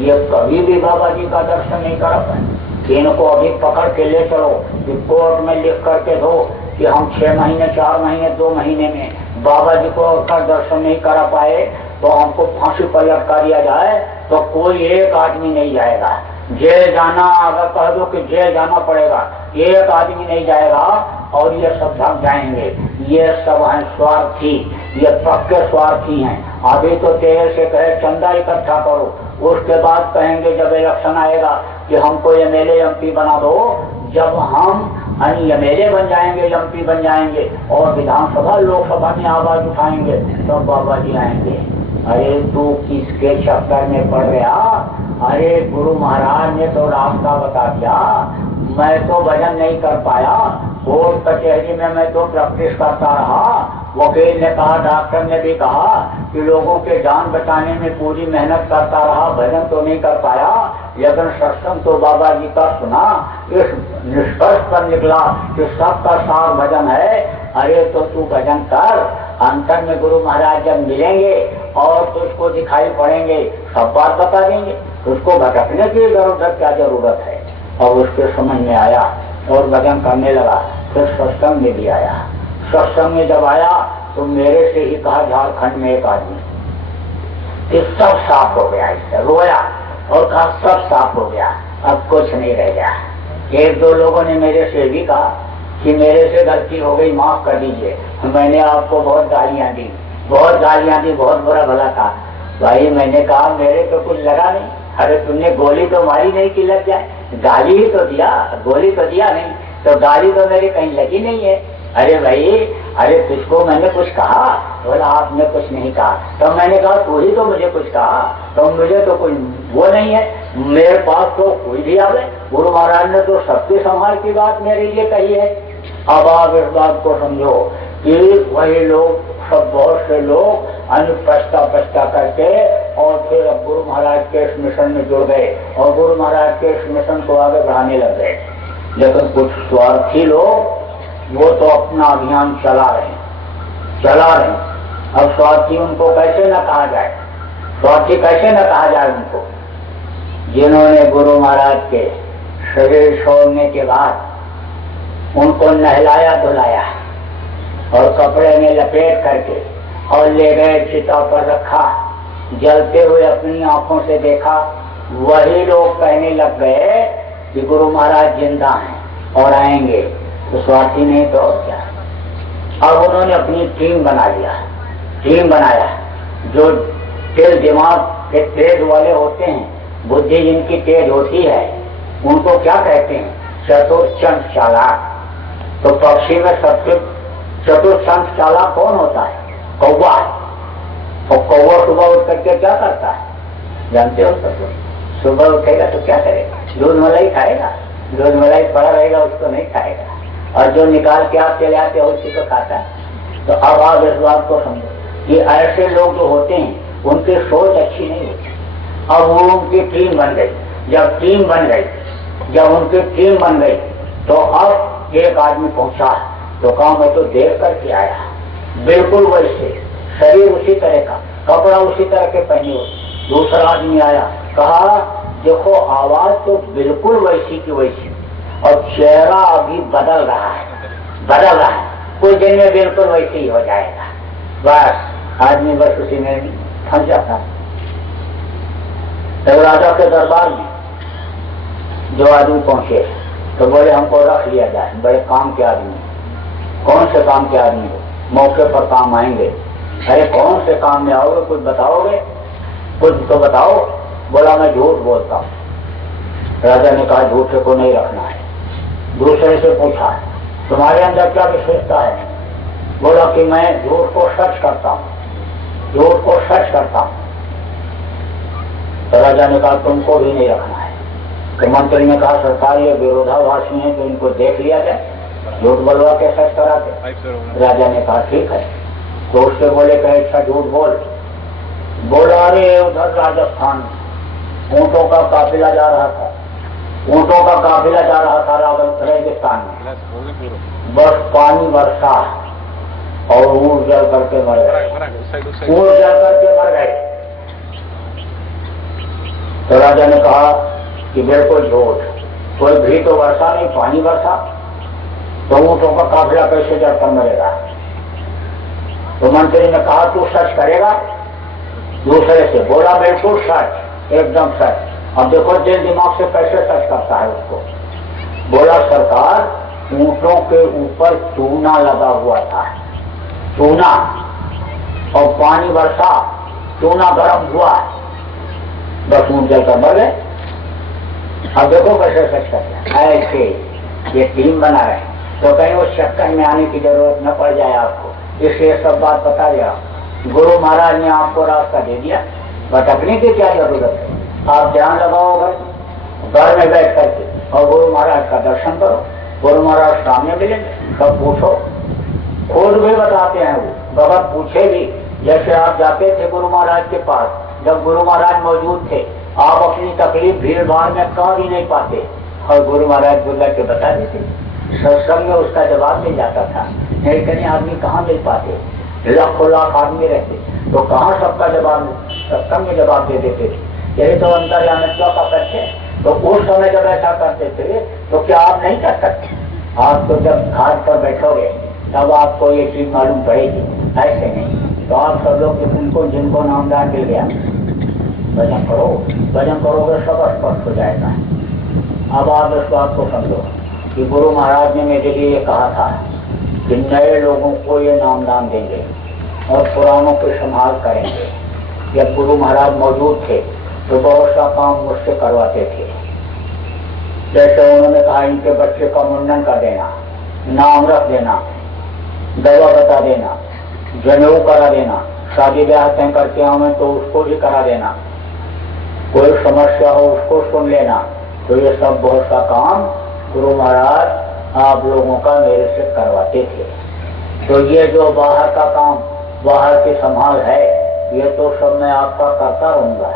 ये कभी भी बाबा जी का दर्शन नहीं कर पाए। इनको अभी पकड़ के ले चलो कि कोर्ट में लिख करके दो कि हम 6 महीने 4 महीने 2 महीने में बाबा जी को का दर्शन नहीं करा पाए तो हमको फांसी पर लटका दिया जाए, तो कोई एक आदमी नहीं जाएगा। जेल जाना, अगर कह दो कि जेल जाना पड़ेगा, एक आदमी नहीं जाएगा और ये सब भाग जाएंगे। ये सब हैं स्वार्थी, ये पक्के स्वार्थी हैं। अभी तो तेरे से कहे चंदा इकट्ठा करो, उसके बाद कहेंगे जब इलेक्शन आएगा कि हमको एमएलए एमपी बना दो। जब हम एमएलए बन जाएंगे, एमपी बन जाएंगे और विधानसभा लोकसभा में आवाज उठाएंगे तो बाबा जी आएंगे। अरे तू किसके चक्कर में पड़ गया? अरे गुरु महाराज ने तो रास्ता बता दिया, मैं तो भजन नहीं कर पाया, कोर्ट कचहरी में मैं तो प्रैक्टिस करता रहा, वकील ने कहा, डॉक्टर ने भी कहा कि लोगों के जान बचाने में पूरी मेहनत करता रहा, भजन तो नहीं कर पाया, लेकिन सत्संग तो बाबा जी का सुना, इस निष्कर्ष पर निकला कि सबका सार भजन है। अरे तो तू भजन कर, अंतर में गुरु महाराज जब मिलेंगे और तुझको दिखाई पड़ेंगे सब बात बता देंगे, उसको भटकने की जरूरत क्या जरूरत है। और उसके समझ में आया और भजन करने लगा। फिर सत्संग में भी आया। सत्संग में जब आया तो मेरे से ही कहा झारखंड में एक आदमी, कि सब साफ हो गया, इससे रोया और कहा सब साफ हो गया, अब कुछ नहीं रह गया। 1-2 लोगों ने मेरे से भी कहा कि मेरे से गलती हो गई, माफ कर दीजिए, मैंने आपको बहुत गालियां दी, बहुत बुरा भला कहा। भाई मैंने कहा मेरे तो कुछ लगा नहीं। अरे तुमने गोली तो मारी नहीं कि लग जाए, गाली ही तो दिया, गोली तो दिया नहीं, तो गाली तो मेरी कहीं लगी नहीं है। अरे भाई, अरे तुझको मैंने कुछ कहा? बोला आपने कुछ नहीं कहा। तो मैंने कहा तू ही तो मुझे कुछ कहा, तो मुझे तो कोई वो नहीं है, मेरे पास तो कोई भी आवे। गुरु महाराज ने तो सबके संभाल की बात मेरे लिए कही है। अब आप इस बात को समझो कि वही लोग सब, बहुत से लोग पछता करके और फिर अब गुरु महाराज के इस मिशन में जुड़ गए और गुरु महाराज के इस मिशन को आगे बढ़ाने लग गए। लेकिन कुछ स्वार्थी लोग वो तो अपना अभियान चला रहे हैं। अब स्वार्थी उनको कैसे न कहा जाए, स्वार्थी कैसे न कहा जाए उनको, जिन्होंने गुरु महाराज के शरीर छोड़ने के बाद उनको नहलाया धुलाया और कपड़े में लपेट करके और ले गए, चिता पर रखा, जलते हुए अपनी आंखों से देखा। वही लोग कहने लग गए कि गुरु महाराज जिंदा हैं और आएंगे। तो स्वार्थी नहीं तो और क्या। अब उन्होंने अपनी टीम बनाया। जो तेज दिमाग के तेज वाले होते हैं, बुद्धि जिनकी तेज होती है, उनको क्या कहते हैं? चतुर चालाक। तो पक्षी में सबसे चतुर चालाक कौन होता है? कौवा। और कौवा सुबह उठ करके क्या करता है जानते हो? सुबह उठेगा तो क्या करेगा? दूध मलाई खाएगा। दूध मलाई पड़ा रहेगा, उसको नहीं खाएगा, और जो निकाल के आप चले आते हो उसी को खाता है। तो अब आप इस बात को समझो कि ऐसे लोग जो होते हैं उनकी सोच अच्छी नहीं होती। अब वो उनकी टीम बन गई। जब उनकी टीम बन गई तो अब एक आदमी पहुंचा तो कहा मैं तो देख करके आया, बिल्कुल वैसे, शरीर उसी तरह का, कपड़ा उसी तरह के पहने हो। दूसरा आदमी आया, कहा देखो आवाज तो बिल्कुल वैसी की वैसी, और चेहरा अभी बदल रहा है, कुछ दिन में बिल्कुल वैसे ही हो जाएगा। बस आदमी बस उसी में फंस जाता है। तो राजा के दरबार में जो आदमी पहुंचे तो बोले हमको रख लिया जाए, बड़े काम के आदमी। कौन से काम के आदमी हो? मौके पर काम आएंगे। अरे कौन से काम में आओगे, कुछ बताओगे? कुछ तो बताओ। बोला मैं झूठ बोलता हूँ। राजा ने कहा झूठे को नहीं रखना है। दूसरे से पूछा तुम्हारे अंदर क्या विशेषता है? बोला कि मैं झूठ को सच करता हूँ। तो राजा ने कहा तुमको भी नहीं रखना है। तो मंत्री ने कहा सरकार ये विरोधाभासी हैं तो इनको देख लिया जाए, झूठ बोलवा के सच कराते। राजा ने कहा ठीक है। तो उससे बोले कहे अच्छा झूठ बोल। बोला अरे उधर राजस्थान ऊंटों का काफिला जा रहा था रेगिस्तान में, बस पानी बरसा और ऊंट जल करके मर गए। तो राजा ने कहा कि बिल्कुल झूठ, कोई भी तो वर्षा नहीं, पानी बरसा, तो ऊंटों का काफिला कैसे जलकर मरेगा? तो मंत्री ने कहा तू सच करेगा? दूसरे से बोला बिल्कुल सच, एकदम सच। अब देखो दिल दिमाग से कैसे सच करता है उसको। बोला सरकार ऊंटों के ऊपर चूना लगा हुआ था, चूना, और पानी बरसा, चूना गर्म हुआ, बस ऊंट जलकर मर गए। अब देखो कैसे सच करते हैं। ऐसे ये टीम बना रहे तो कहीं उस चक्कर में आने की जरूरत न पड़ जाए आपको, इसलिए सब बात बता दिया। गुरु महाराज ने आपको रास्ता दे दिया, भटकने की क्या जरूरत है? आप ध्यान लगाओ घर में बैठ करके और गुरु महाराज का दर्शन करो। गुरु महाराज सामने मिलेंगे, सब पूछो, खुद भी बताते हैं वो, भगत पूछे भी। जैसे आप जाते थे गुरु महाराज के पास, जब गुरु महाराज मौजूद थे, आप अपनी तकलीफ भीड़ भाड़ में कह भी नहीं पाते और गुरु महाराज बुला के बता देते। सत्संग में उसका जवाब मिल जाता था। नहीं कहीं आदमी कहाँ मिल पाते, लाखों लाख आदमी रहते तो कहाँ सबका जवाब सत्संग में जवाब दे देते थे। यही तो अंतर्यामित्व का करते। तो उस समय जब ऐसा करते थे तो क्या आप नहीं कर सकते? आप तो जब घाट पर बैठोगे तब आपको ये चीज मालूम पड़ेगी, ऐसे नहीं। तो आप सब लोग जिनको नामदान मिल गया भजन करो, भजन करोगे सब स्पष्ट हो जाएगा। अब आप इस बात को समझो कि गुरु महाराज ने मेरे लिए ये कहा था कि नए लोगों को ये नामदान देंगे और पुरानों की संभाल करेंगे। जब गुरु महाराज मौजूद थे तो बहुत सा काम मुझसे करवाते थे। जैसे उन्होंने कहा इनके बच्चे का मुंडन कर देना, नाम रख देना, दवा बता देना, जनेऊ करा देना, शादी ब्याह तय करके आवे तो उसको भी करा देना, कोई समस्या हो उसको सुन लेना। तो ये सब बहुत सा काम गुरु महाराज आप लोगों का मेरे से करवाते थे। तो ये जो बाहर का काम, बाहर की संभाल है, ये तो सब मैं आपका करता रहूंगा।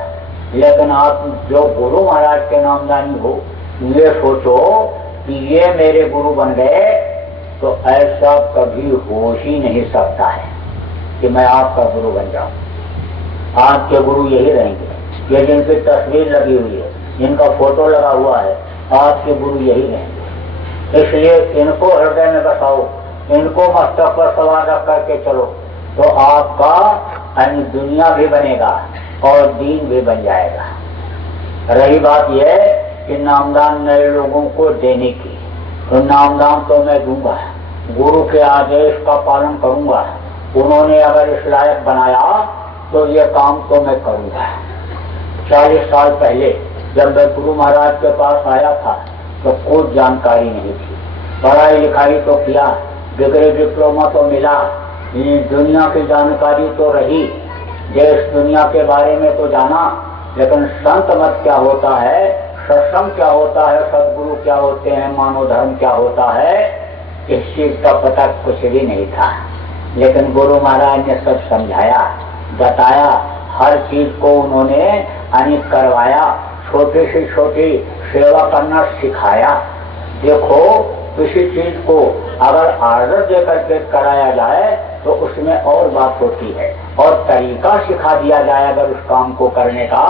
लेकिन आप जो गुरु महाराज के नामदानी हो, ये सोचो कि ये मेरे गुरु बन गए तो ऐसा कभी हो ही नहीं सकता है कि मैं आपका गुरु बन जाऊं। आपके गुरु यही रहेंगे। ये जिनकी तस्वीर लगी हुई है, जिनका फोटो लगा हुआ है, आपके गुरु यही रहेंगे। इसलिए इनको हृदय में बसाओ, इनको मस्तक पर सवार रख करके चलो, तो आपका अन्य दुनिया भी बनेगा और दीन भी बन जाएगा। रही बात यह कि नामदान नए लोगों को देने की, तो नामदान तो मैं दूंगा, गुरु के आदेश का पालन करूंगा। उन्होंने अगर इस लायक बनाया तो ये काम तो मैं करूंगा। 40 साल पहले जब मैं गुरु महाराज के पास आया था तो कुछ जानकारी नहीं थी। पढ़ाई लिखाई तो किया, डिग्री डिप्लोमा तो मिला, दुनिया की जानकारी तो रही, देश दुनिया के बारे में तो जाना, लेकिन संत मत क्या होता है, सत्संग क्या होता है, सदगुरु क्या होते हैं, मानव धर्म क्या होता है, इस चीज का पता कुछ भी नहीं था। लेकिन गुरु महाराज ने सब समझाया, बताया, हर चीज को उन्होंने अनित करवाया, छोटी से छोटी सेवा करना सिखाया। देखो किसी चीज को अगर आर्डर देकर के कराया जाए तो उसमें और बात होती है, और तरीका सिखा दिया जाए अगर उस काम को करने का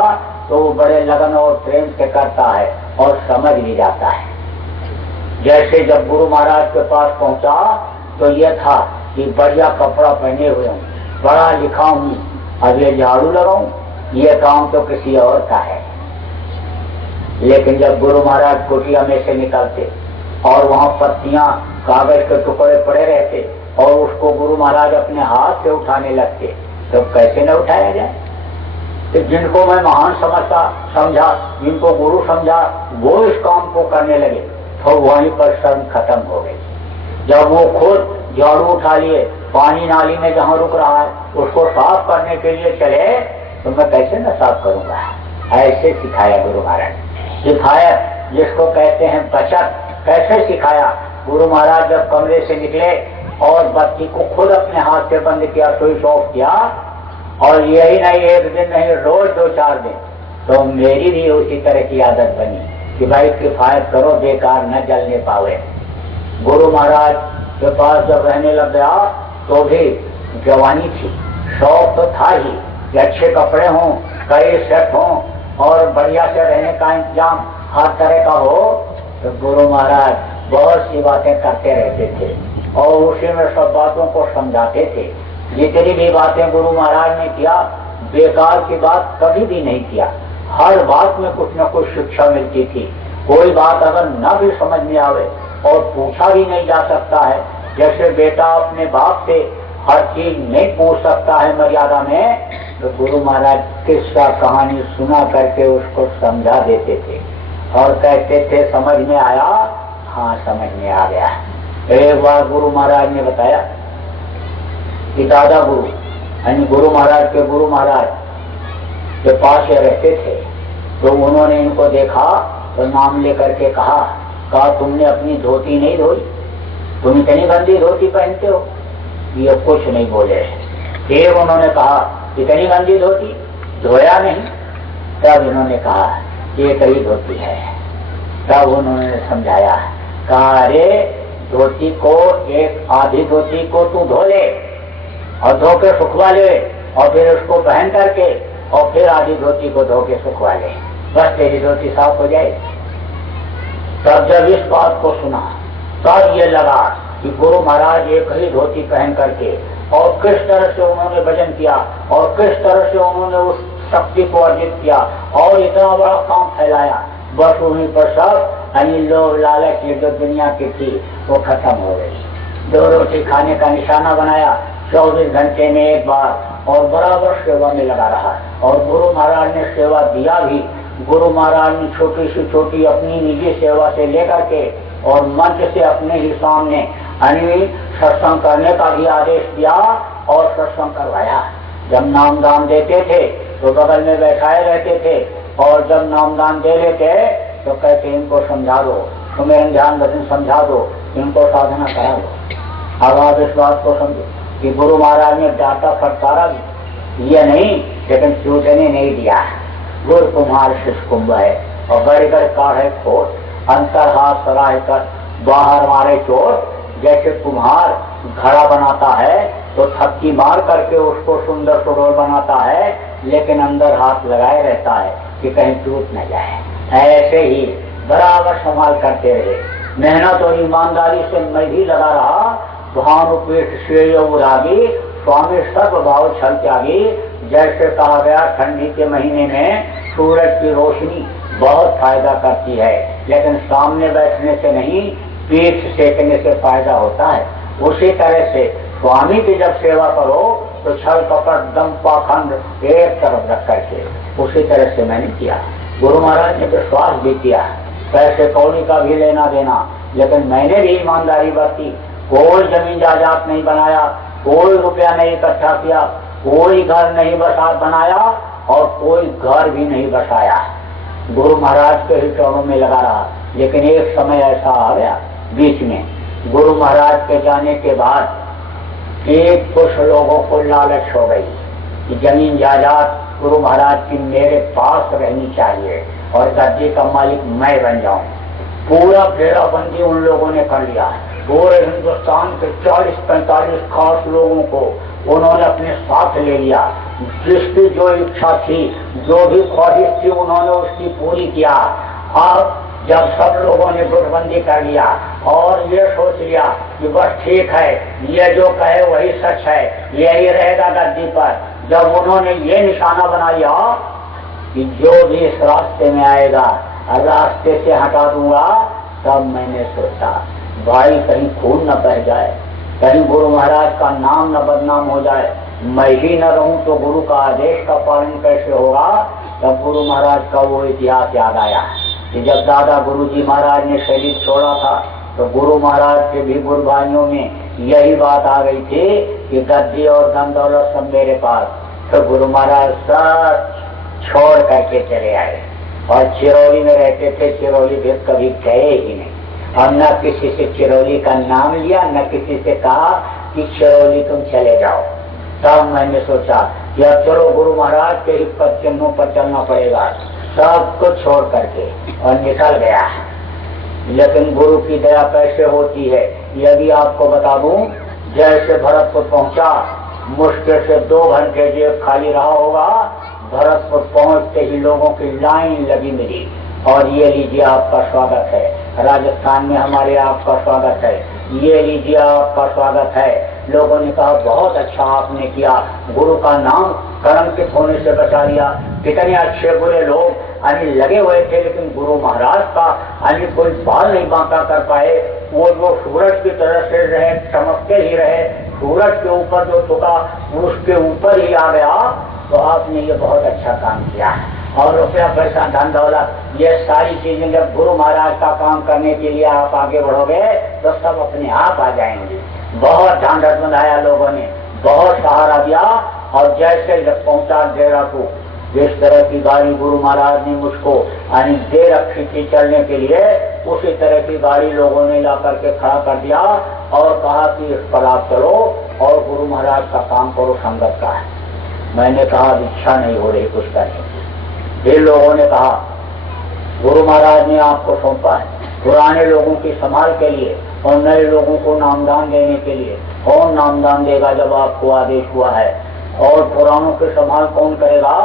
तो वो बड़े लगन और प्रेम से करता है और समझ भी जाता है। जैसे जब गुरु महाराज के पास पहुंचा तो यह था कि बढ़िया कपड़ा पहने हुए हूँ, पढ़ा लिखा हूँ, अब ये झाड़ू लगाऊं, ये काम तो किसी और का है। लेकिन जब गुरु महाराज कुटिया में से निकलते और वहाँ पत्तियां, कागज के टुकड़े पड़े रहते और उसको गुरु महाराज अपने हाथ से उठाने लगते, तो कैसे न उठाया जाए। तो जिनको मैं महान समझा, जिनको गुरु समझा, वो इस काम को करने लगे तो वहीं पर शर्म खत्म हो गई। जब वो खुद झाड़ू उठा लिए, पानी नाली में जहाँ रुक रहा है उसको साफ करने के लिए चले, तो मैं कैसे न साफ करूंगा। ऐसे सिखाया गुरु महाराज। सिखाया जिसको कहते हैं बचत, कैसे सिखाया। गुरु महाराज जब कमरे से निकले और बत्ती को खुद अपने हाथ से बंद किया, स्विच ऑफ किया, और यही नहीं एक दिन नहीं, रोज 2-4 दिन, तो मेरी भी उसी तरह की आदत बनी कि भाई किफायत करो, बेकार न जलने पावे। गुरु महाराज के पास जब रहने लग गया तो भी जवानी थी, शौक तो था ही कि अच्छे कपड़े हों, कई सेट हों और बढ़िया से रहने का इंतजाम हर तरह का हो। तो गुरु महाराज बहुत सी बातें करते रहते थे और उसी में सब बातों को समझाते थे। जितनी भी बातें गुरु महाराज ने किया, बेकार की बात कभी भी नहीं किया। हर बात में कुछ न कुछ शिक्षा मिलती थी। कोई बात अगर न भी समझ में आवे और पूछा भी नहीं जा सकता है, जैसे बेटा अपने बाप से हर चीज नहीं पूछ सकता है मर्यादा में, तो गुरु महाराज किस्सा कहानी सुना करके उसको समझा देते थे और कहते थे समझ में आया, हाँ समझ में आ गया। एक बार गुरु महाराज ने बताया कि दादा गुरु यानी गुरु महाराज के गुरु महाराज के पास ये रहते थे, तो उन्होंने इनको देखा तो नाम लेकर के कहा तुमने अपनी धोती नहीं धोई, तुम इतनी गंदी धोती पहनते हो। ये कुछ नहीं बोले। फिर उन्होंने कहा इतनी गंदी धोती, धोया नहीं। तब इन्होंने कहा ये कई धोती है। तब उन्होंने समझाया, कहा अरे धोती को, एक आधी धोती को तू धो ले और धो के सुखवा ले, और फिर उसको पहन करके और फिर आधी धोती को धो के सुखवा ले, बस तेरी धोती साफ हो जाए। तब जब इस बात को सुना तब ये लगा कि गुरु महाराज एक ही धोती पहन करके और किस तरह से उन्होंने भजन किया और किस तरह से उन्होंने उस शक्ति को अर्जित किया और इतना बड़ा काम फैलाया। बस उन्हीं पर सब अन्य लोग लालच ये जो दुनिया की थी वो खत्म हो गई। 2 रोटी खाने का निशाना बनाया, 24 घंटे में एक बार, और बराबर सेवा में लगा रहा। और गुरु महाराज ने सेवा दिया भी। गुरु महाराज ने छोटी से छोटी अपनी निजी सेवा से लेकर के और मंच से अपने ही सामने सत्संग करने का भी आदेश दिया और सत्संग करवाया। जब नामदान देते थे तो बगल में बैठाए रहते थे, और जब नामदान दे लेते तो कहते इनको समझा दो, सुमेरन ध्यान भजन समझा दो, इनको साधना करा दो। अब आप इस बात को समझो कि गुरु महाराज ने डांटा फटकारा ये नहीं, लेकिन चूटने नहीं दिया। गुरु कुम्हार शिष्य कुंभ है और गड़गड़ का है खोट, अंतर हाथ सराय कर बाहर मारे चोट। जैसे कुम्हार घड़ा बनाता है तो थपकी मार करके उसको सुंदर सुडोल बनाता है, लेकिन अंदर हाथ लगाए रहता है कि कहीं टूट न जाए। ऐसे ही बराबर संभाल करते रहे। मेहनत और ईमानदारी से मैं भी लगा रहा। भानुपेट श्रेय उरागी, स्वामी सर्व भाव छल त्यागी। जैसे कहा गया ठंडी के महीने में सूरज की रोशनी बहुत फायदा करती है, लेकिन सामने बैठने से नहीं, पीठ सेकने से फायदा होता है। उसी तरह से स्वामी की जब सेवा करो तो छल कपट दम पाखंड एक तरफ रख करके, उसी तरह से मैंने किया। गुरु महाराज ने विश्वास भी किया, पैसे कौड़ी का भी लेना देना, लेकिन मैंने भी ईमानदारी बरती। कोई जमीन जायदाद नहीं बनाया, कोई रुपया नहीं इकट्ठा किया, कोई घर नहीं बनाया और कोई घर भी नहीं बसाया। गुरु महाराज के ही चरणों में लगा रहा। लेकिन एक समय ऐसा आ गया बीच में, गुरु महाराज के जाने के बाद एक कुछ लोगों को लालच हो गई कि जमीन जायदाद गुरु महाराज की मेरे पास रहनी चाहिए और गद्दी का मालिक मैं बन जाऊं। पूरा घेराबंदी उन लोगों ने कर लिया। पूरे हिंदुस्तान के 40-45 खास लोगों को उन्होंने अपने साथ ले लिया। जिसकी जो इच्छा थी, जो भी ख्वाहिश थी, उन्होंने उसकी पूरी किया। अब जब सब लोगों ने गुटबंदी कर लिया और ये सोच लिया कि बस ठीक है, ये जो कहे वही सच है, यही रहेगा गद्दी पर, जब उन्होंने ये निशाना बना लिया कि जो भी इस रास्ते में आएगा रास्ते से हटा दूंगा, तब मैंने सोचा भाई कहीं खून न बह जाए, कहीं गुरु महाराज का नाम न बदनाम हो जाए, मैं ही न रहूं तो गुरु का आदेश का पालन कैसे होगा। तब गुरु महाराज का वो इतिहास याद आया कि जब दादा गुरु जी महाराज ने शरीर छोड़ा था तो गुरु महाराज के भी गुरु भाइयों में यही बात आ गई थी कि गद्दी और धन दौलत सब मेरे पास। तो गुरु महाराज सब छोड़ करके चले आए और चिरौली में रहते थे। चिरौली भी कभी गए ही नहीं और न किसी से चिरौली का नाम लिया, न किसी से कहा कि चिरौली तुम चले जाओ। तब मैंने सोचा कि अब चलो गुरु महाराज के ही पद चिन्हों पर चलना पड़ेगा, सब कुछ छोड़ करके, और निकल गया। लेकिन गुरु की दया कैसे होती है यदि आपको बता दूं, जैसे भरतपुर पहुंचा, मुश्किल से 2 घंटे जेब खाली रहा होगा। भरतपुर पहुंचते ही लोगों की लाइन लगी मिली और ये लीजिए आपका स्वागत है, राजस्थान में हमारे आपका स्वागत है, ये लीजिए आपका स्वागत है। लोगों ने कहा बहुत अच्छा आपने किया, गुरु का नाम कलंकित होने से बचा लिया। कितने अच्छे बुरे लोग लगे हुए थे, लेकिन गुरु महाराज का कोई बाल नहीं बांका कर पाए। वो सूरज की तरह से रहे, चमकते ही रहे, सूरज के ऊपर जो झुका उसके ऊपर ही आ गया। तो आपने ये बहुत अच्छा काम किया। और रुपया पैसा धन दौलत ये सारी चीजें जब गुरु महाराज का काम करने के लिए आप आगे बढ़ोगे तो सब अपने आप आ जाएंगे। बहुत ढांढस बंधाया लोगों ने, बहुत सहारा दिया। और जैसे जब पहुंचा डेरा को, जिस तरह की गाड़ी गुरु महाराज ने मुझको दे रखी थी चलने के लिए, उसी तरह की गाड़ी लोगों ने ला करके खड़ा कर दिया और कहा कि इस पर आप चलो और गुरु महाराज का काम करो, संगत का है। मैंने कहा इच्छा नहीं हो रही कुछ करने की। फिर लोगों ने कहा गुरु महाराज ने आपको सौंपा है पुराने लोगों की संभाल के लिए और नए लोगों को नामदान देने के लिए। कौन नामदान देगा जब आपको आदेश हुआ है? और पुरानों की संभाल कौन करेगा?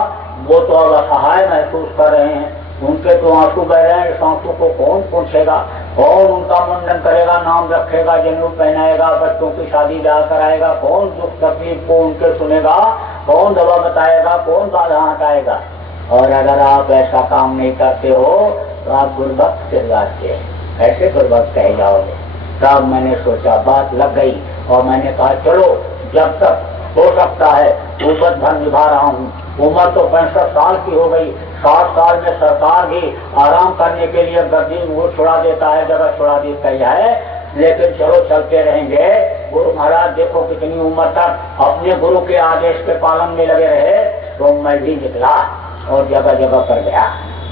वो तो अब असहाय महसूस कर रहे हैं, उनके तो आंसू बह रहे हैं, इस आंसू को कौन पूछेगा? कौन उनका मुंडन करेगा, नाम रखेगा, जनेऊ पहनाएगा, बच्चों की शादी ब्याह कराएगा? कौन दुख तकलीफ को उनके सुनेगा? कौन दवा बताएगा? कौन बाधा हटाएगा? और अगर आप ऐसा काम नहीं करते हो तो आप गुरुभक्त कहलाते हैं, कैसे गुरुभक्त कह जाओगे। तब मैंने सोचा, बात लग गई और मैंने कहा चलो जब तक हो सकता है ऊपर धन निभा रहा हूँ। उम्र तो 65 साल की हो गई, 60 साल में सरकार भी आराम करने के लिए गर्दी वो छुड़ा देता है, जगह छुड़ा देता है, लेकिन चलो चलते रहेंगे। गुरु महाराज देखो कितनी उम्र तक अपने गुरु के आदेश के पालन में लगे रहे। तो मैं भी निकला और जगह जगह पर गया,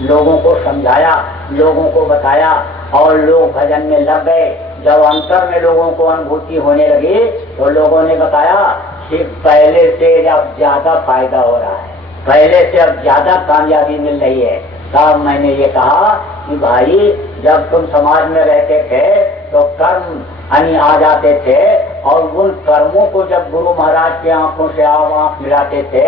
लोगों को समझाया, लोगों को बताया और लोग भजन में लग गए। जब अंतर में लोगों को अनुभूति होने लगी तो लोगों ने बताया कि पहले से अब ज्यादा फायदा हो रहा है, पहले से अब ज्यादा कामयाबी मिल रही है। तब मैंने ये कहा कि भाई जब तुम समाज में रहते थे तो कर्म आ जाते थे और उन कर्मों को जब गुरु महाराज की आंखों से आप आंख मिलाते थे